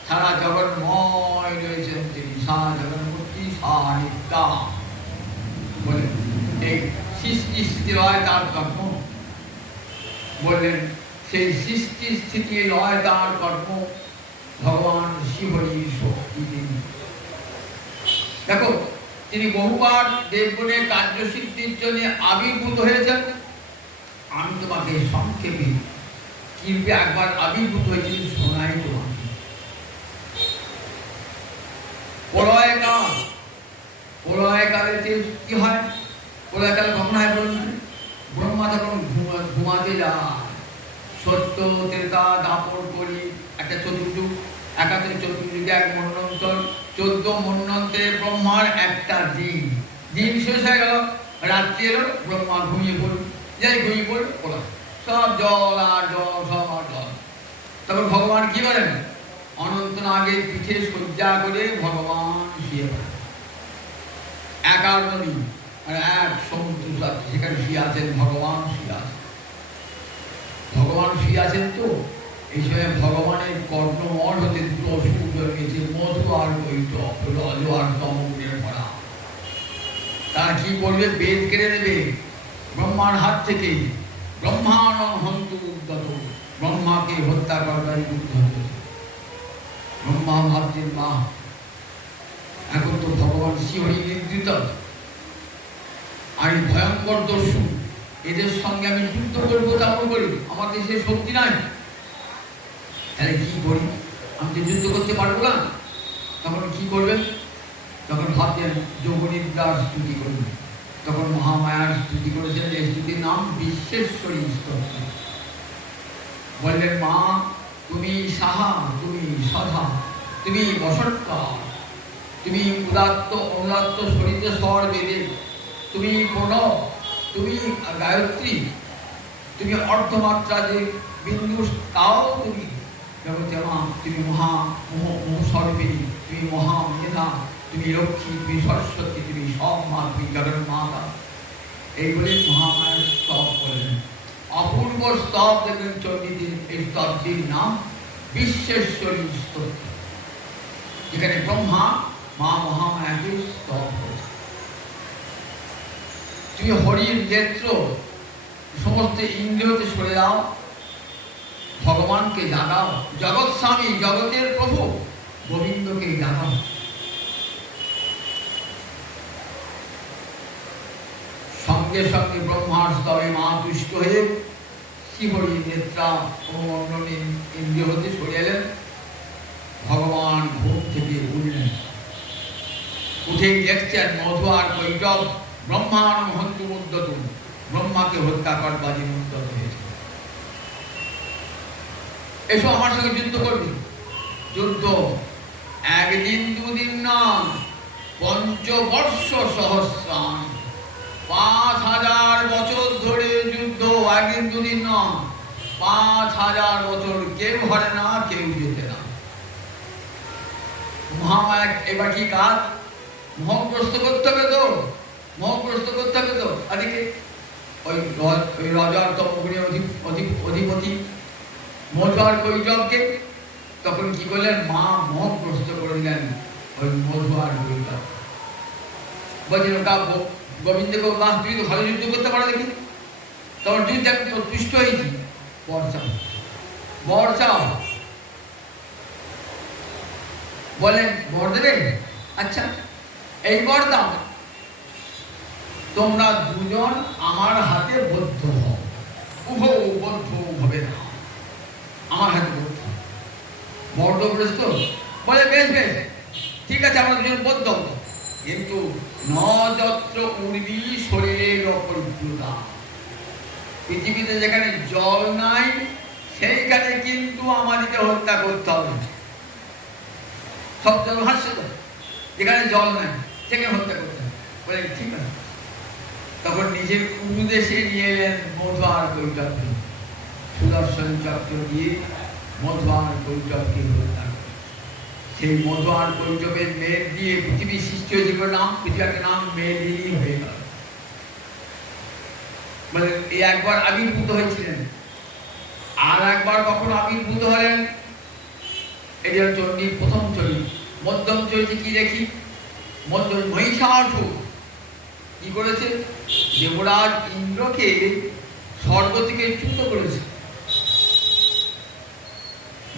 সারা জগন্ময় রয়েছেন তিনি, সা জগন্মূর্তি সা নিত্যা। বলে এই সৃষ্টি স্থিতি লয় তার কর্ম। বললেন সেই সৃষ্টি স্থিতি লয় তার কর্ম, ভগবান শিবরী শক্তি তিনি। দেখো তিনি বহুবার দেবগুণের কার্যসিদ্ধির জন্য আবির্ভূত হয়েছেন। আমি তোমাকে সংক্ষেপে কিন্তু একবার আবির্ভূত হয়েছিল শোনাই তোমাকে। প্রলয়কালে কি হয়? প্রলয়কালে কখন হয় বলুন? ব্রহ্মা যখন ঘুমাতে যায়, সত্য ত্রেতা দাপর করি একটা চতুর্যুগ, একাত্তর চতুর্যুগে এক মন্বন্তর, 14 মন্বন্তের ব্রহ্মার একটা দিন, দিন শেষ হয়ে গেল, রাত্রি এলো, ব্রহ্মা ঘুমিয়ে পড়ল, যাই ঘুমিয়ে পড়ল, ওরা সব জল আর জল, সব আর জল। তখন ভগবান কি বলেন? অনন্ত নাগের পিঠে শয্যা করে ভগবান শুয়ে পড়েন। 11 দিন আর এক সমুদ্র রাত্রি সেখানে শুয়ে আছেন ভগবান, শুয়ে আছেন। ভগবান শুয়ে আছেন তো এই সময় ভগবানের কর্ণমঠ হতে দুটো অসুখ জন্মেছে, মধু আর বৈত, রজ আর তমগুণের ভরা। তারা কি করবে? বেদ কেড়ে নেবে ব্রহ্মার হাত থেকে। ব্রহ্মাণ হন্তু উদ্যত, ব্রহ্মাকে হত্যা করবারই বুদ্ধ হচ্ছে। ব্রহ্মা ভাবছেন মা এখন তো ভগবান শিহরি নির্দিত, আর ভয়ঙ্কর দস্যু, এদের সঙ্গে আমি যুদ্ধ করবো, তাও করি, আমার দেশে শক্তি নাই, তাহলে কি করি? আমি তো যুদ্ধ করতে পারবো না। তখন কি করবেন? তখন ভাবছেন যোগনিদ্রার স্তুতি করবেন। তখন মহামায়ার স্তুতি করেছেন, এই স্তুতির নাম বিশ্বেশ্বরী স্তোত্র। বললেন মা তুমি সাহা, তুমি সধা, তুমি বসৎকার, তুমি উদাত্ত অনুদাত্ত সরিতে স্বর বেদে, তুমি প্রণব, তুমি গায়ত্রী, তুমি অর্ধমাত্রা যে বিন্দু তাও তুমি জগতে মা, তুমি মহা মহাস্বরূপিণী, তুমি মহা মেধা, তুমি লক্ষ্মী, তুমি সরস্বতী, তুমি সব মা, তুমি জগন্মাতা। এইগুলি মহামায়ের স্তব করলেন। অপূর্ব স্তব দেখবেন চণ্ডীদের। এই স্তবটির নাম বিশ্বেশ্বরী স্তোত্র, যেখানে ব্রহ্মা মা মহামায়াকে স্তব করেছে। তুমি হরির নেত্র, সমস্ত ইন্দ্রিয়তে সরে দাও, ভগবানকে জাগাও, জগৎ স্বামী, জগতের প্রভু গোবিন্দকে জাগাও। সঙ্গে সঙ্গে ব্রহ্মার স্তবে মা তুষ্ট হয়ে শ্রীহরি নেত্রা অনুমণ্ডল ইন্দ্রিয় হতে সরে এলেন। ভগবান ঘুম থেকে উঠলেন, উঠেই দেখছেন মধু আর কৈটব ব্রহ্মাণ হন্তু উদ্যত, ব্রহ্মাকে হত্যা করবাজি উদ্যত হয়েছে। এসো আমার সঙ্গে যুদ্ধ করবি। যুদ্ধ একদিন দুদিন না, পঞ্চবর্ষ সহস্রান, 5000 বছর ধরে যুদ্ধ। একদিন দুদিন না, 5000 বছর। কেউ হারে না, কেউ যেতে না। মহামায়া এবার কি কাজ? মোহগ্রস্ত করতে হবে তো, মোহগ্রস্ত করতে হবে তো। এদিকে ওই রাজার তমগ্রীর অধিপতি মধুয়ার কৈটবকে তখন কি করলেন? মা মোহগ্রস্ত করে দিলেন ওই মধুয়ার কৈটব। বলছেন গোবিন্দকে, বাহ তুই তো ভালো যুদ্ধ করতে পারো দেখি, তখন যুদ্ধ আমি তো তুষ্ট হয়েছি, বর্ষাও বর্ষাও। বলেন বর দেবে? আচ্ছা এই বর দাও, তোমরা দুজন আমার হাতে বদ্ধ হও, উভয় বদ্ধ হবে না, আমার হাতে বদ্ধ। বর তো প্রস্তুত। বলে বেশ বেশ ঠিক আছে, আমরা দুজন বদ্ধ হব, কিন্তু নযত্র উর্বী শরীরের অপরিজ্ঞতা। পৃথিবীতে যেখানে জল নাই সেইখানে কিন্তু আমাদেরকে হত্যা করতে হবে। সব জলভাষ্য তো, যেখানে জল নাই সেখানে হত্যা করতে হবে। বলে ঠিক আছে। তখন নিজের উপদেশে নিয়ে এলেন মধুয়ার কৈটবকে, সুদর্শন চক্র দিয়ে মধুয়ার কৈটবকে হত্যা করে। সেই মধুয়ার কৈটবের মেঘ দিয়ে পৃথিবী সৃষ্টি হয়েছিল, নাম পৃথিবীর নাম মেদিনী হয়ে গেল। মানে এই একবার আবির্ভূত হয়েছিলেন, আর একবার কখন আবির্ভূত হলেন? এই যে চণ্ডীর প্রথম চরিত্র। মধ্যম চরিত্রে কি দেখি? মধ্যম মহিষাসুর কি করেছে? দেবরাজ ইন্দ্রকে স্বর্গ থেকে চ্যুত করেছে,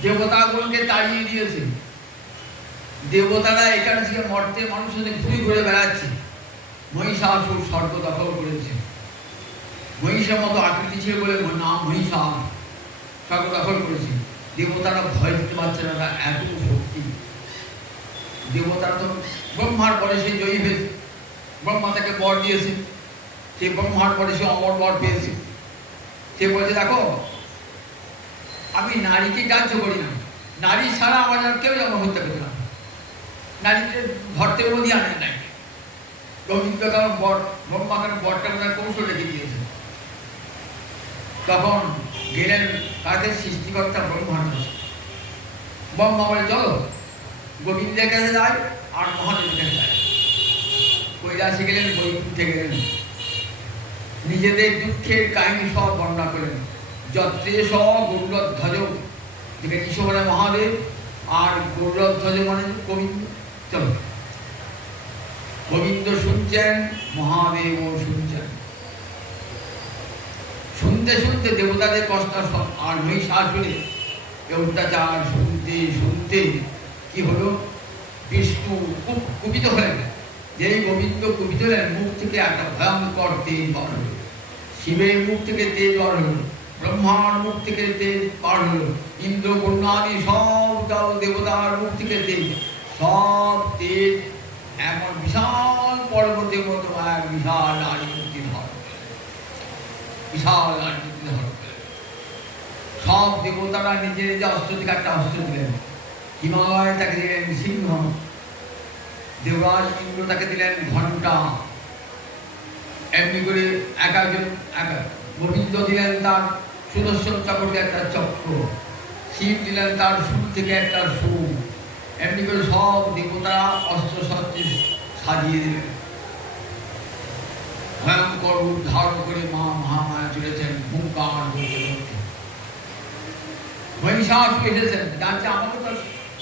দেবতাগণকে তাড়িয়ে দিয়েছে। দেবতারা এখানে থেকে মর্তে মানুষের ঘুরে ঘুরে বেড়াচ্ছে। মহিষাসুর স্বর্গ দখল করেছে। মহিষের মতো আকৃতি ছিল বলে নাম মহিষাস, স্বর্গ দখল করেছে। দেবতারা ভয় দিতে পারছে না, তার এত শক্তি। দেবতারা তো ব্রহ্মার পরে সে জয়ী হয়েছে, ব্রহ্মা তাকে বর দিয়েছে, সে ব্রহ্মার পরে সে অমর বর পেয়েছে। সে বলছে দেখো আমি নারীকে গ্রাহ্য করি না, নারী ছাড়া আমার কেউ যেন হত্যা করে না, নারীকে ধরতে অবধি আনেন নাই। গোবিন্দ কারণ বর, ব্রহ্মা কারণ বরটা বোধহয় কৌশল রেখে দিয়েছে। তখন গেলেন তাকে সৃষ্টিকর্তা ব্রহ্মার কাছে। ব্রহ্মা বলে চলো গোবিন্দের কাছে যায় আর মহাদেবের কাছে যায়। কৈলাসে গেলেন, বৈকুণ্ঠে গেলেন, নিজেদের দুঃখের কাহিনী সব বর্ণনা করলেন। যত্রে স গৌরধ্বজ, যেখানে ঈশ্বর মানে মহাদেব আর গৌরধ্বজ মানে গোবিন্দ। চলো গোবিন্দ শুনছেন, মহাদেবও শুনছেন। শুনতে শুনতে দেবতাদের কষ্ট আর মহিষাসুরে অত্যাচার শুনতে শুনতে কি হলো? বিষ্ণু খুব কুপিত হলেন। যেই গোবিন্দ কুপিত হলেন, মুখ থেকে একটা ভয়ঙ্কর তেজ বার হল। শিবের মুখ থেকে তেজ বার হল, ব্রহ্মার মুখ থেকে তেজ বার হল, ইন্দ্র কন্যাদি সব দেবতার মুখ থেকে তেজ, সব তেজ এমন বিশাল পর্বতের মতো এক বিশাল আকৃতি ধারণ, বিশাল আকৃতি ধারণ। সব সব দেবতারা নিজের যে অস্ত্র থেকে একটা অস্ত্র দিলেন। হিমালয় তাকে দিলেন সিংহ, দেবরাজ ইন্দ্র তাকে দিলেন ঘণ্টা, এমনি করে এক একজন গোবিন্দ দিলেন তার সুদর্শন চক্রকে একটা চক্র, শিব দিলেন তার সুর থেকে একটা সুর, এমনি করে সব দেবতারা অস্ত্র শস্ত্রে সাজিয়ে দিলেন। ভয়ঙ্কর রূপ ধারণ করে মা মহামায়া চলেছেন হুঙ্কার করতে করতে। মহিষাসুর এসেছেন, জানছে আমাকে তো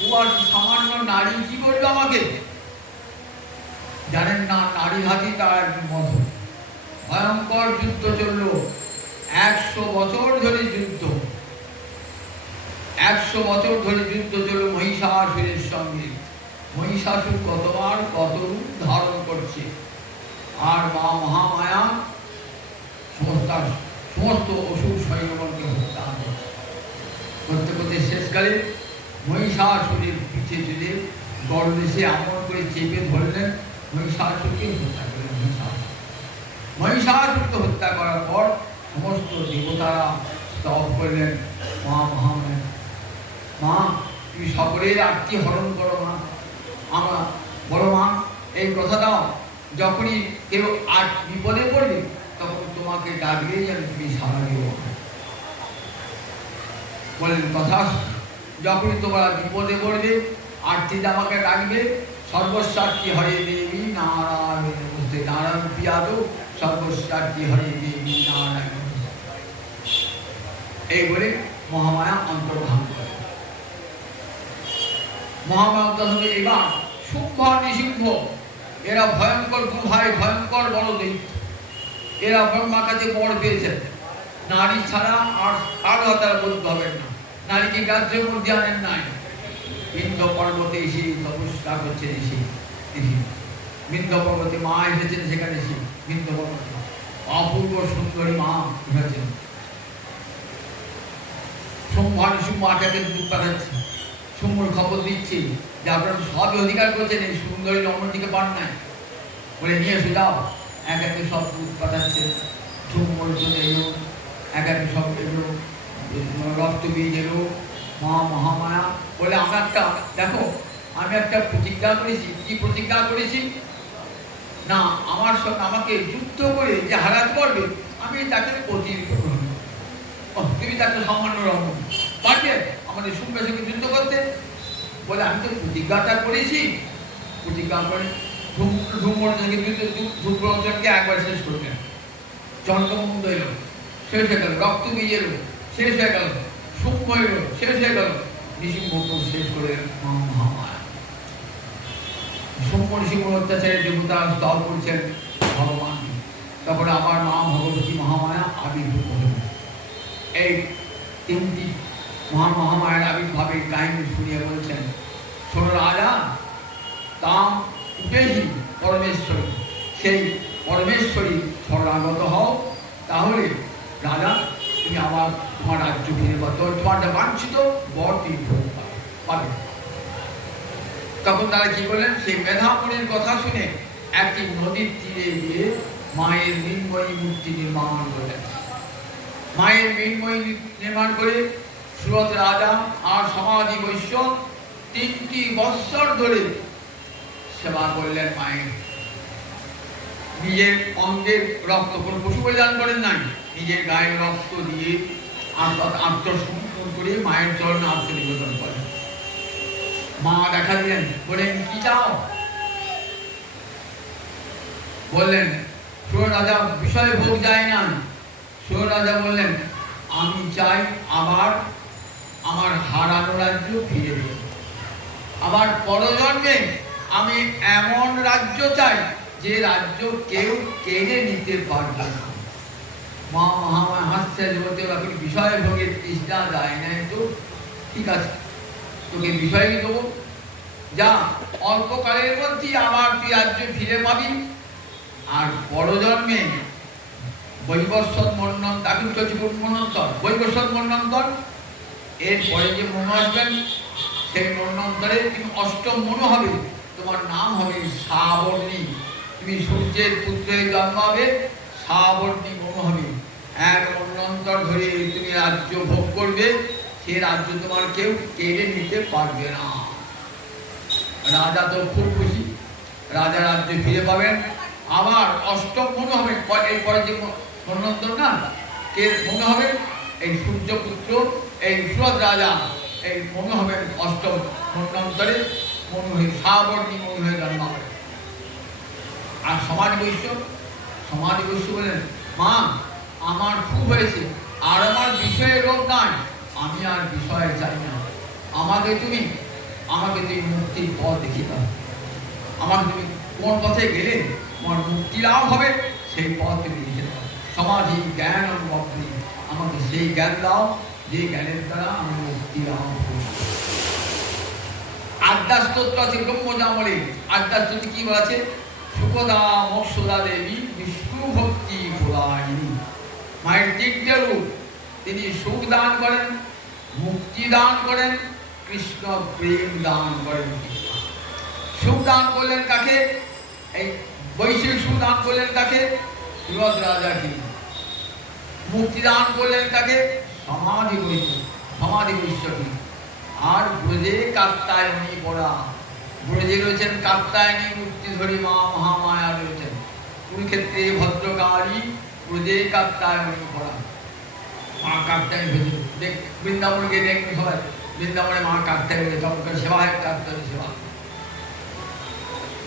ও আর সামান্য নারী কি করবে আমাকে, জানেন না নারী হাতি তার মত। ভয়ঙ্কর যুদ্ধ চলল, 100 বছর ধরে যুদ্ধ, 100 বছর ধরে যুদ্ধ চলল মহিষাসুরের সঙ্গে। মহিষাসুর কতবার কত রূপ ধারণ করছে, আর মা মহামায়া সমস্ত অসুর সৈন্যগণকে হত্যা করতে করতে শেষকালে মহিষাসুরের পিঠে চলে গর্দেশে আমল করে চেপে ধরলেন, মহিষাসুরকে হত্যা করলেন। মহিষাসুরকে হত্যা করার পর সমস্ত দেবতারা স্তব করলেন মা মহামায়া, মা তুমি সকলের আরতি হরণ করো মা, আমরা বলো মা এই কথা দাও, যখনই কেউ আর বিপদে পড়বে তখন তোমাকে ডাকলেই যেন তুমি সাড়া দিও। বলেন কথা, যখনই তোমরা বিপদে পড়বে আরতিতে আমাকে ডাকবে, সর্বস্বার্থী হরে দেবী নারায়ণ নমস্তে, নারায়ণ প্রিয়াদ সর্বস্বার্থী হরে দেবী নারায়ণ নমস্তে। এই বলে মহামায়া অন্তর্ধান করে। মহামায়া অন্তর্ধান এবার শুম্ভ নৃসিংহ এরা ভয়ঙ্কর দুভাই, ভয়ঙ্কর বড় দৈত্য, এরা ব্রহ্মার কাছে বর পেয়েছেন। নারী ছাড়া আর কারো তারা বলতে হবে না, নারীকে গাছের মধ্যে আনেন নাই। বিন্দ পর্বতে এসে তপস্যা করছে ঋষি, বিন্দ পর্বতে মা এসেছেন, সেখানে এসে বিন্দ পর্বতে অপূর্ব সুন্দরী মা এসেছেন। সোমবার শুম্ভ আটাকে দুধ পাঠাচ্ছে, শুম্ভর খবর দিচ্ছে যে আপনারা সবই অধিকার করছেন, এই সুন্দরী অন্যদিকে পান নাই, বলে নিয়ে এসে যাও। এক একে সব দুধ পাঠাচ্ছে, শুম্ভর জন্য এলো, এক একে সব এলো, রক্ত বীজ এলো। মা মহামায়া বলে আমরা একটা দেখো, আমি একটা প্রতিজ্ঞা করেছি। কি প্রতিজ্ঞা করেছি না, আমার সঙ্গে আমাকে যুদ্ধ করে যে হারাতে পারবে আমি তাকে প্রতিনিধিত্ব করব। তুমি তাকে সামান্য রকম পারবে আমাদের শুম্ভের সঙ্গে যুদ্ধ করতে? বলে আমি তো প্রতিজ্ঞাটা করেছি। প্রতিজ্ঞা করে ধূম্রর সঙ্গে ধূম্রকে একবার শেষ করলেন। চন্দ্রমুন্ড এলো, শেষ হয়ে গেল। রক্ত বীজ এলো, শেষ হয়ে গেল। শুম্ভ এলো, শেষ হয়ে গেল। নৃসিংহকে শেষ করে মহামায়া। শুম্ভ নৃসিংহ অত্যাচারে দেবতারা স্তব করছেন ভগবান। তখন আবার মা ভগবতী মহামায়া আবির্ভূত হলেন। এই তিনটি মহামায়ার আবির্ভাবের কাহিনী শুনিয়ে বলছেন, ছোট রাজা তাম উঠেহি পরমেশ্বরী, সেই পরমেশ্বরী শরণাগত হও, তাহলে রাজা তুমি আবার তোমার রাজ্য ফিরে পাবে, তোমার বাঞ্ছিত বর তুমি পাবে। তখন তারা কি করলেন, সেই মেধামণির কথা শুনে একটি নদীর তীরে গিয়ে মায়ের মৃন্ময়ী মূর্তি নির্মাণ করলেন। মায়ের মৃন্ময়ী নির্মাণ করে সুরত রাজা আর সমাধি বৈশ্য 3টি বৎসর ধরে সেবা করলেন মায়ের। নিজের অঙ্গের রক্ত, কোন পশু বলিদান করেন নাই, নিজের গায়ের রক্ত দিয়ে আত্মসমর্পণ করে মায়ের চরণে আত্মনিবেদন করেন। মা দেখা দিলেন, বলেন কি চাও? বললেন সুর রাজা বিষয় ভোগ যায় না। সুর রাজা বললেন আমি চাই আবার আমার হারানো রাজ্য ফিরে দিই, আবার পরজন্মে আমি এমন রাজ্য চাই যে রাজ্য কেউ কেড়ে নিতে পারবে না। মা মহামায়া হাসছে, বলতে আপনি বিষয় ভোগের তৃষ্ণা যায় না, তো ঠিক আছে তোকে বিষয় দেবো, যা অল্পকালের মধ্যেই আবার তুই রাজ্য ফিরে পাবি। আর পরজন্মে বৈবস্বত মন্বন্তর, এখন চলছে মন্বন্তর, বৈবস্বত মন্বন্তর, এরপরে যে মনু আসবেন সেই মন্বন্তরে তুমি অষ্টম মনু হবে, তোমার নাম হবে শ্রাবণী। তুমি সূর্যের পুত্রের জন্ম হবে, শ্রাবণী মনু হবে। এক মন্বন্তর ধরে তুমি রাজ্য ভোগ করবে, সে রাজ্য তোমার কেউ কেড়ে নিতে পারবে না। রাজা তো খুব খুশি, রাজা রাজ্য ফিরে পাবেন। আবার অষ্টম মনে হবে, এরপরে যে মন্বন্তর না, কে মনে হবে? এই সূর্যপুত্র, এই সুরত রাজা, এই মনে হবে অষ্টম মন্বন্তরে মনে হয়ে সাবর্ণী মনে হয়ে জন্ম হবে। আর সমাজ বৈশ্য বলেন, মা আমার খুব হয়েছে, আর আমার বিষয়ে রোগ নাই, আমি আর বিষয় চাই না, আমাকে তুমি মুক্তির পথ দেখিয়ে দাও। আমাকে তুমি কোন পথে গেলে আমার মুক্তি লাভ হবে সেই পথ তুমি লিখে দাও। সমাধি জ্ঞান অনুভবী, আমাকে সেই জ্ঞান দাও যে জ্ঞানের দ্বারা আমি মুক্তি লাভ করব। আদ্যাস্তোত্র আছে ব্রহ্মজামলে। আদ্যাস্তোত্রে কি বলেছে? সুখদা মোক্ষদা দেবী বিষ্ণু ভক্তি প্রদায়িনী। মায়ের তিনটে রূপ, তিনি সুখ দান করেন, মুক্তি দান করেন, কৃষ্ণ প্রেম দান করেন। সুখ দান করলেন কাকে? এই বৈশ্বিক সুখ দান করলেন কাকে? সুরত রাজাকে। মুক্তি দান করলেন কাকে? সমাধি বৈশ্যকে। আর ব্রজে কাত্যায়নী পড়া, ব্রজে রয়েছেন কাত্যায়নী মুক্তিধরী মা মহামায়া রয়েছেন। কুরুক্ষেত্রে ভদ্রকালী, ব্রজে কাত্যায়নী পড়া। মা কাত্যায়নী বৃন্দাবনকে দেখবে সবাই, বৃন্দাবনে মা কাত্যায়নী চমৎকার সেবা হয়, কাত্যায়নী সেবা।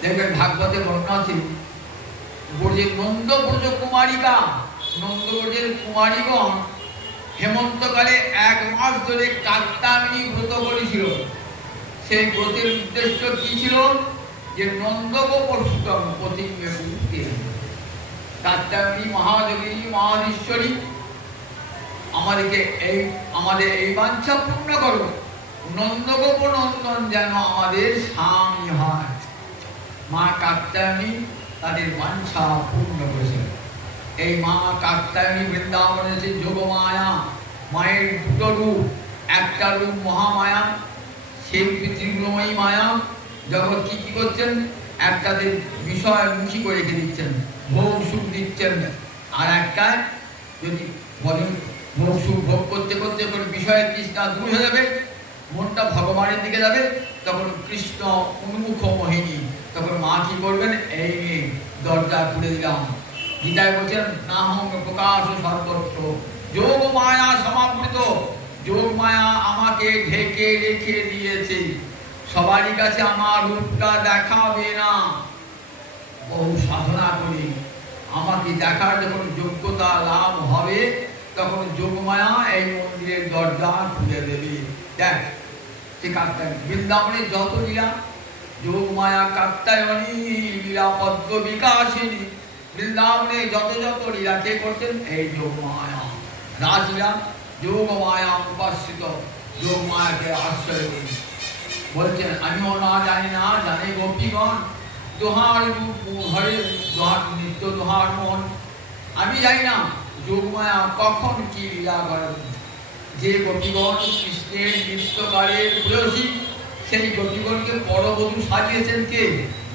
দেখবেন ভাগবতের বর্ণনা আছে, ব্রজের নন্দব্রজ কুমারিকা, নন্দব্রজের কুমারীগণ হেমন্তকালে 1 মাস ধরে কাত্যায়নী ব্রত করেছিল। সেই ব্রতের উদ্দেশ্য কি ছিল? যে নন্দগোপষ্টম প্রতিজ্ঞে মুক্তি। কাত্যায়নী মহাযোগিনী মহাধীশ্বরী, আমাদের এই বাঞ্ছা পূর্ণ করো, নন্দগোপ নন্দন যেন আমাদের স্বামী হয়। মা কাত্যায়নী তাদের বাঞ্ছা পূর্ণ করেছিল। এই মা কাত্যায়নী বৃন্দাবনে যে যোগমায়া, মায়ের দুটো রূপ, একটা রূপ মহামায়া, সেই ত্রিগুণময়ী মায়া জগৎ কি করছেন? একটাতে বিষয় মুখী করে রেখে দিচ্ছেন, ভোগ সুখ দিচ্ছেন। আর একটা যদি বলেন ভোগ সুখ ভোগ করতে করতে বিষয়ের তৃষ্ণা দূর হয়ে যাবে, মনটা ভগবানের দিকে যাবে, তখন কৃষ্ণ উন্মুখ মোহিনী, তখন মা কি করবেন? এই দরজা খুলে দিলাম। গীতায় বলছেন, নাহং প্রকাশ সর্বত্র যোগ মায়া সমাবৃত। যোগ মায়া আমাকে ঢেকে রেখে দিয়েছে, সবারই কাছে আমার রূপটা দেখাবে না। বহু সাধনা করি, আমাকে দেখার যখন যোগ্যতা লাভ হবে, তখন যোগমায়া এই মন্দিরের দরজা খুলে দেবে। দেখ, সে কাত্যায়নী বৃন্দাবনে যত লীলা, যোগমায়া কাত্যায়নী লীলা পদ্ম বিকাশিনী। বৃন্দাবনে যত লীলা কে করতেন? এই যোগমায়া। রাসলীলা যোগমায়া উপাসিত, যোগমায়াকে আশ্রয় করি। বলছেন, আমিও না জানি না, জানে গোপীগণ, দোহার রূপ হরে দোহার নিত্য দোহার মন। আমি জানি না যোগমায়া কখন কি লীলা করেন। যে গোপীগণ কৃষ্ণের নিত্যকালের প্রেয়সী, সেই গোপীগণকে পরবধূ সাজিয়েছেন কে?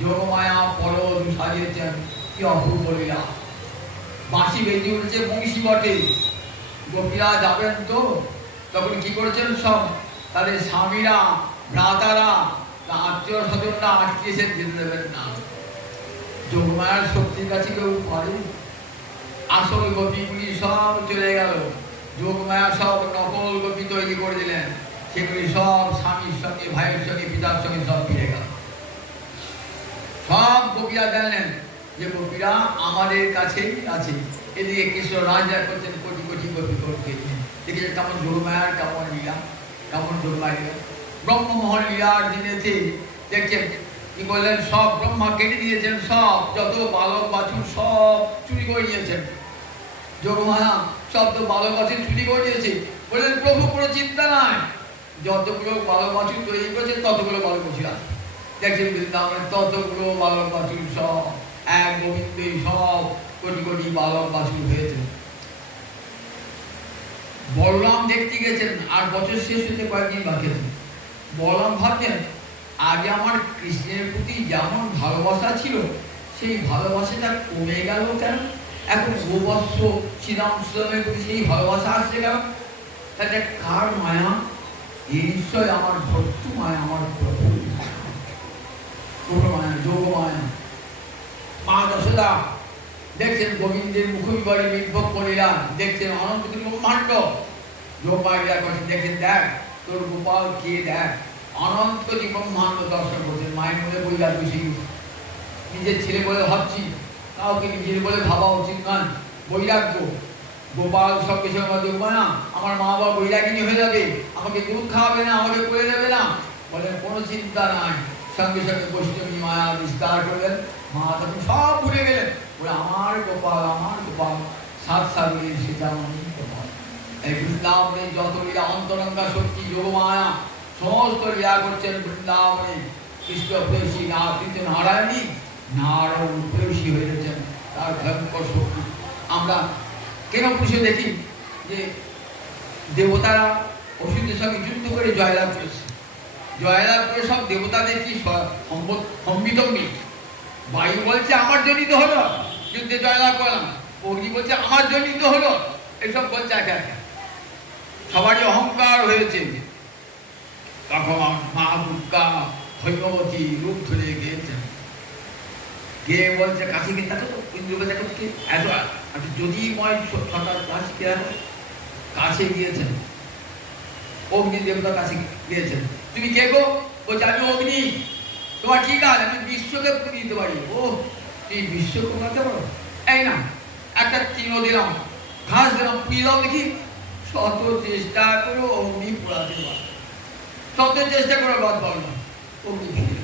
যোগমায়া পরবধূ সাজিয়েছেন। কি অপূর্ব লীলা! বাঁশি বেজে উঠেছে বংশী বটে, গোপীরা যাবেন তো তখন কি করেছেন? সব তাদের স্বামীরা, ভ্রাতারা, আত্মীয় স্বজনরা আটকেছেন, যেতে দেবেন না। যোগমায়ার শক্তির কাছে কেউ পারে? আসল গোপীগুলি সব চলে গেল, যোগমায়া সব নকল গোপী তৈরি করে দিলেন। সেগুলি সব স্বামীর সঙ্গে, ভাইয়ের সঙ্গে, পিতার সঙ্গে সব ফিরে গেল। সব গোপীরা জানলেন যে গোপীরা আমাদের কাছেই আছে। এদিকে কৃষ্ণ রাজা করছেন কোটি কোটি গোপী করতে। দেখেছেন কেমন যোগমায়ার কেমন লীলা, কেমন যোগমায়া লীলা। ব্রহ্মমোহন লীলার দিনেতে দেখছেন কি বললেন? সব ব্রহ্মা কেটে দিয়েছেন, সব যত বালক বাছুর সব চুরি করে নিয়েছেন। যোগমায়া সব তো বালক বাছুর চুরি করে নিয়েছে। বললেন, প্রভু কোনো চিন্তা নাই, যতগুলো বালক বাছুর তৈরি করেছেন ততগুলো বালক বাছুর আছে। দেখছেন বৃন্দাবনে ততগুলো বালক বাছুর সব এক গোবিন্দই সব কোটি কোটি বালক বাছুর হয়েছে। বলরাম দেখতে গেছেন, আর বছর শেষ হতে কয়েকদিন বাকি আছে। বলরাম ভাবছেন, আগে আমার কৃষ্ণের প্রতি যেমন ভালোবাসা ছিল, সেই ভালোবাসাটা কমে গেল কেন? এখন গোবৎস শ্রীরাম শ্রীরামের প্রতি সেই ভালোবাসা আসছে কেন? তাহলে কার মায়া? এই নিশ্চয় আমার ভক্ত মায়া, আমার প্রভু মায়া, যোগ মায়া। মা যশোদা দেখছেন গোবিন্দের মুখবিবারে বিভোগ করিলাম, দেখছেন অনন্ত ব্রহ্মাণ্ড, যোগ মায়া করছেন, দেখছেন দেখ তোর গোপাল কে, দেখ অনন্ত ব্রহ্মাণ্ড দর্শন করছেন। মায়ের মধ্যে বইলা বসে নিজের ছেলে বলে ভাবছি, কাউকে নিজের বলে ভাবা উচিত নয়। বৈরাগ্য, গোপাল সব কিছুর মধ্যে মায়া, আমার মা বাবা বৈরাগিনী হয়ে যাবে, আমাকে দুধ খাওয়াবে না, আমাকে করে দেবে না, বলে কোনো চিন্তা নাই। সঙ্গে সঙ্গে বৈষ্ণবী মায়া বিস্তার করলেন। মা তখন সব ভুলে গেলেন, বলে আমার গোপাল, আমার গোপাল, সাত সাগরে সীতামণি গোপাল। এই বৃন্দাবনে যত লীলা অন্তরঙ্গা শক্তি যোগ মায়া সমস্ত লীলা করছেন বৃন্দাবনে। কৃষ্ণ প্রেয়সী নারায়ণী নারায়ণ প্রেয়সী হয়ে গেছেন, তার ভয়ঙ্কর শক্তি। আমরা কেন পুষে দেখি যে দেবতারা অসুরদের সঙ্গে যুদ্ধ করে জয়লাভ করেছে, জয়লাভ করে সব দেবতাদের কি সম্বিতম্বী। বায়ু বলছে আমার জন্যই তো হলো, যুদ্ধে জয়লাভ করলাম। অগ্নি বলছে আমার জন্যই তো হলো, এইসব বলছে একে একে। সবারই অহংকার হয়েছে। তখন মা দুর্গা ভৈরবতী রূপ ধরে গিয়েছেন, গিয়ে বলছে কাছে গিয়ে দেখো ইন্দ্র দেখো এত যদি ময় ছটা কাছে গিয়েছেন, অগ্নি দেবতার কাছে গিয়েছেন। তুমি কে গো? বলছে আমি অগ্নি। তোমার কি কাজ? আমি বিশ্বকে দিতে পারি। ও তুই বিশ্বকে করতে পারো? এই না একটা চিহ্ন দিলাম, ঘাস দিলাম, পুড়িয়ে দাও দেখি। শত চেষ্টা করো অগ্নি পোড়াতে পারো, শত চেষ্টা করো বাদ পারো না, অগ্নি ফিরে।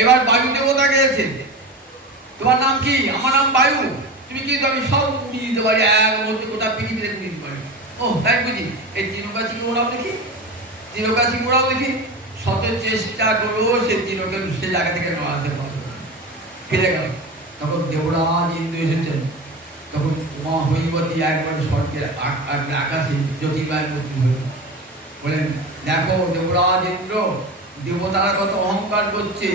এবার বায়ু দেবতা গিয়েছে, তোমার নাম কি? আমার নাম বায়ু। তুমি কি? আমি সব উড়িয়ে দিতে পারি, এক মধ্যে গোটা পৃথিবীতে উড়িয়ে দিতে পারি। ও তাই বুঝি? এই তৃণকাশিকে ওরাও দেখি, তৃণকাশিকে ওরাও দেখি। শত চেষ্টা করো সে তৃণকে সে জায়গা থেকে নড়াতে পারবে না, ফিরে গেল। তখন দেবরাজ ইন্দ্র এসেছেন, তখন মা হৈবতী একবার স্বর্গের আকাশে জ্যোতির্ময় মূর্তি হল। বলেন দেখো দেবরাজ ইন্দ্র, দেবতারা কত অহংকার করছে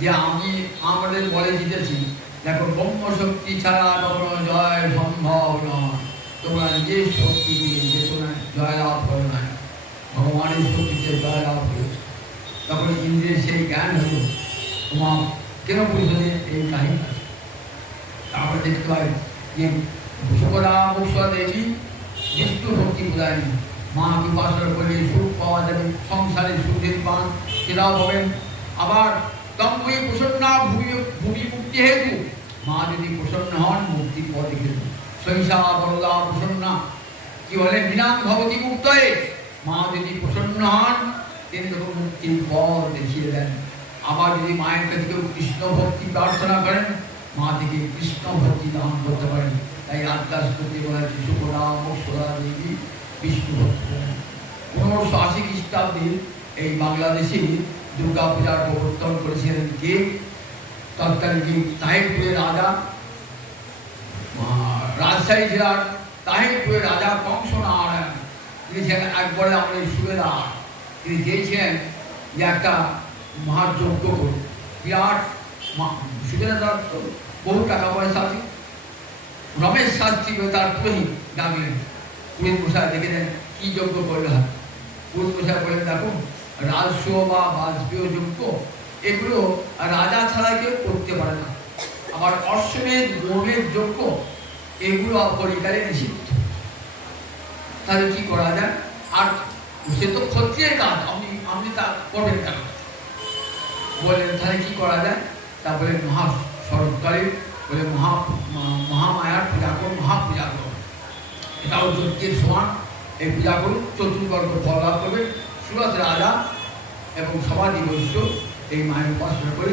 যে আমি আমাদের বলে জিতেছি। দেখো ব্রহ্ম শক্তি ছাড়া কখনো জয় সম্ভব নয়। তোমরা নিজের শক্তি দিয়ে যে তোমরা জয়লাভ করো না, ভগবানের শক্তিতে জয়লাভ করেছে। তখন ইন্দ্রের সেই জ্ঞান হলো, তোমার কেন পরিষদের এই কাহিনী। তারপরে দেখতে হয় যে সুখদা মুখা দেবী বিষ্ণু ভক্তি প্রদায়ী, মা বিপাশার বলে সুখ পাওয়া যাবে, সংসারে সুখের পান সেটাও হবেন। আবার তম্বই প্রসন্না ভূমি মুক্তি হেতু, মা যদি প্রসন্ন হন মুক্তির পথ দেখে দেন। শৈশা বরদা প্রসন্না কি বলে বিনাং ভবতী মুক্তয়ে, মা যদি প্রসন্ন হন তিনি তখন মুক্তির পথ দেখিয়ে দেন। আবার যদি মায়ের কাছে কেউ কৃষ্ণ ভক্তি প্রার্থনা করেন, মা থেকে কৃষ্ণ ভক্তি দান করতে পারেন। তাই আত্মার স্তুতি বলা হচ্ছে সুখরাম ও সোদা দেবী বিষ্ণু ভক্তি। 1580 খ্রিস্টাব্দে এই বাংলাদেশে দুর্গা পূজার প্রবর্তন করেছিলেন কে? তৎকালীন তাহিরপুরের রাজা, রাজশাহী জেলার তাহিরপুরের রাজা কংস নারায়ণ। তিনি ছিলেন একবারে আমাদের সুবেদার। তিনি চেয়েছিলেন যে একটা মহাযজ্ঞ করুন, বিরাট সুবেদার তো বহু টাকা পয়সা আছে। রমেশ শাস্ত্রী তার পুরোহিত ডাকলেন, পুরোহিত মশাই দেখে দেন কি যজ্ঞ করলে হয়। পুরোহিত মশাই বলেন দেখুন রাজস্ব বা বাজপেয় যজ্ঞ এগুলো রাজা ছাড়া কেউ করতে পারে না। আবার অশ্বমেধ গমের যজ্ঞ এগুলো অপরিকারে নিষিদ্ধ। তাহলে কি করা যায়? আর সে তো ক্ষত্রিয়ের কাজ, আপনি তা করবেন কেন? বললেন তাহলে কি করা যায়? তা বলে মহা শরৎকালে বলে মহামায়ার পূজা করুন, মহাপূজা করুন। এটাও যজ্ঞের সমান। এই পূজা করুন, চতুর্বর্গ ফল লাভ করবে। সুরত রাজা এবং সমাধি বৈশ্য এই মায়ের উপাসনা করে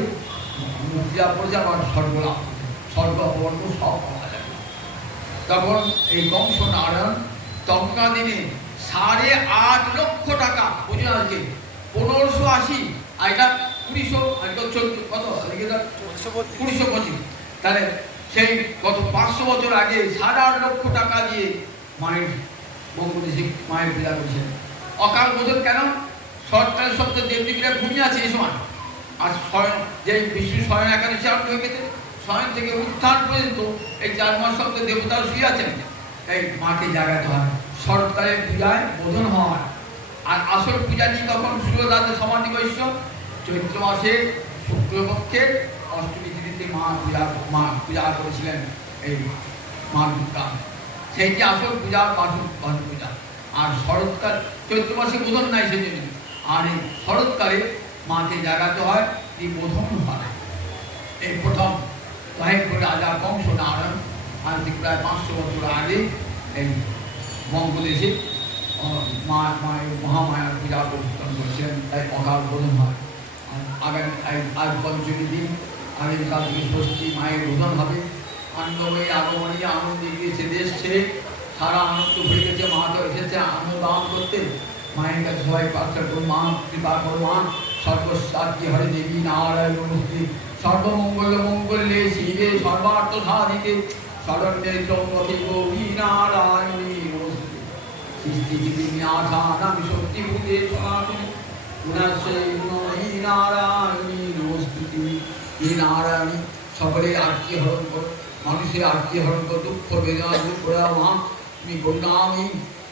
মুক্তি লাভ করেছে, আবার স্বর্গ লাভ করেছে, স্বর্গ অপবর্গ সব পাওয়া যাবে। তখন এই কংস নারায়ণ তখনকার দিনে 8.5 লক্ষ টাকা, বুঝে আজকে 1580 আর এটা 1900 কত 1925, তাহলে সেই গত 500 বছর আগে 8.5 লক্ষ টাকা দিয়ে মায়ের বঙ্গদেশে মায়ের পূজা করেছেন। অকাল বোধন কেন? শরৎকালের সব দেবদেবীরা ঘুমিয়ে আছে এই সময়। আর যে বিষ্ণু স্বয়ং একাদশী আরম্ভ হয়ে গেছে, শয়ন থেকে উত্থান পর্যন্ত এই 4 মাস সপ্তাহে দেবতারা শুয়ে আছেন। এই মাকে জাগাতে হয়, শরৎকালের পূজায় বোধন হয়। আর আসল পূজা নিয়ে কখন সুরদাতে সমাধি বৈশ্য চৈত্র মাসের শুক্লপক্ষের অষ্টমী তিথিতে মা পূজা করেছিলেন এই মা দুর্গা, সেইটি আসল পূজা বাসু পূজা। আর শরৎকাল চৈত্র মাসে বোধন নাই সেজন্য, আর এই শরৎকালে মাকে জাগাতে হয়, এই বোধন হয়। এই প্রথম লাহিড়পুর রাজা কংস নারায়ণ আজ থেকে প্রায় 500 বছর আগে এই বঙ্গদেশে মহামায়ার পূজা প্রতিষ্ঠান করেছিলেন, তাই অকাল বোধন হয়। আগামী আজ পঞ্চমী দিন আগামীকাল থেকে ষষ্ঠী মায়ের বোধন হবে। আনন্দময়ী আগমনী আনন্দে গিয়েছে দেশ ছেড়ে, সারা আনন্দ হয়ে গেছে। মা তো এসেছে আনন্দ দান করতে। মায়ের কাছে সবাই প্রার্থনা করুন, মা কৃপা করো মা, সর্বসাধ্য হরে দেবী নারায়ণ নমস্তে, সর্বমঙ্গল মঙ্গলে শিবে সর্বার্থ সাধিকে, শরণ্যে ত্রম্বকে গৌরী নারায়ণী নমস্তে, সৃষ্টিবিনাশানাং শক্তিভূতে সনাতনী গুণাশ্রয়ে গুণময়ী নারায়ণী নমস্তুতে। হে নারায়ণী, সকলের আরতি হরণ করো, মানুষের আরতি হরণ করো, দুঃখ বেদনা দূর করে দাও মা। তুমি করুণাময়ী,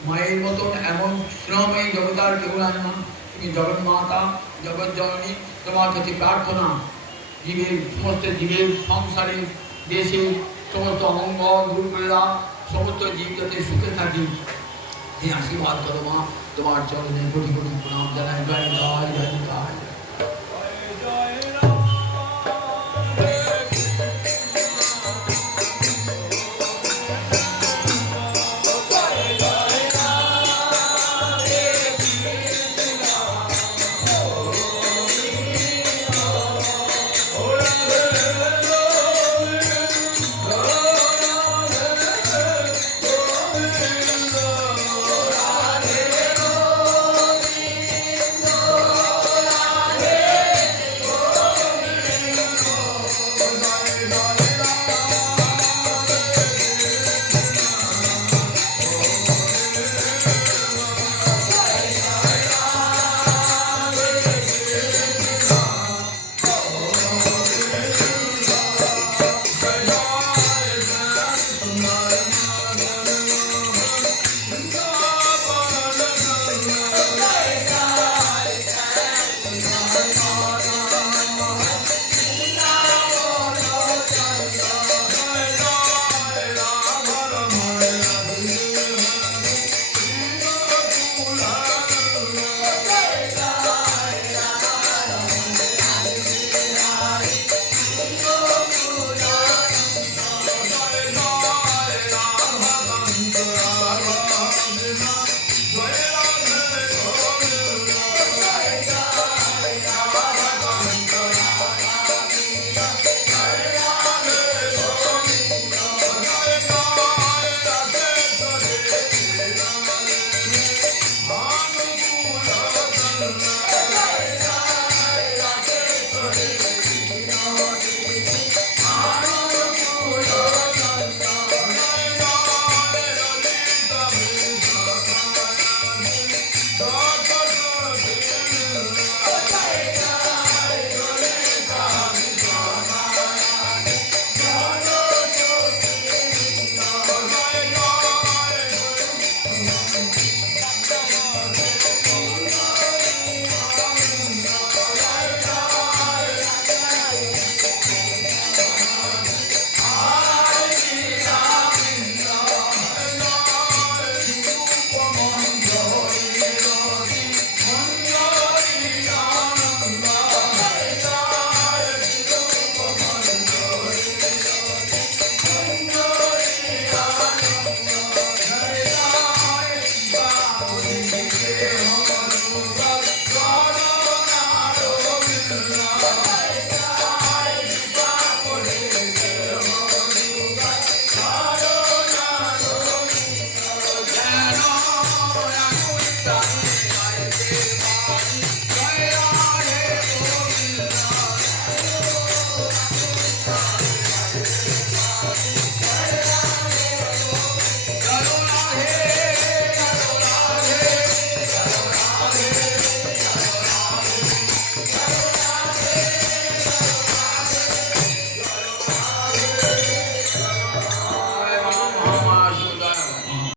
মায়ের মতন এমন স্নেহময়ী জগতার কেউ নাই মা। তুমি জগন্মাতা, জগৎ জননী, তোমার কাছে প্রার্থনা, জীবের সমস্ত জীবের সংসারে দেশে সমস্ত অমঙ্গল দূর করে দাও, সমস্ত জীব যাতে সুখে থাকি, এই আশীর্বাদ করো মা। তোমার চরণে কোটি কোটি প্রণাম জানাই। জয় জয় জয় জয়।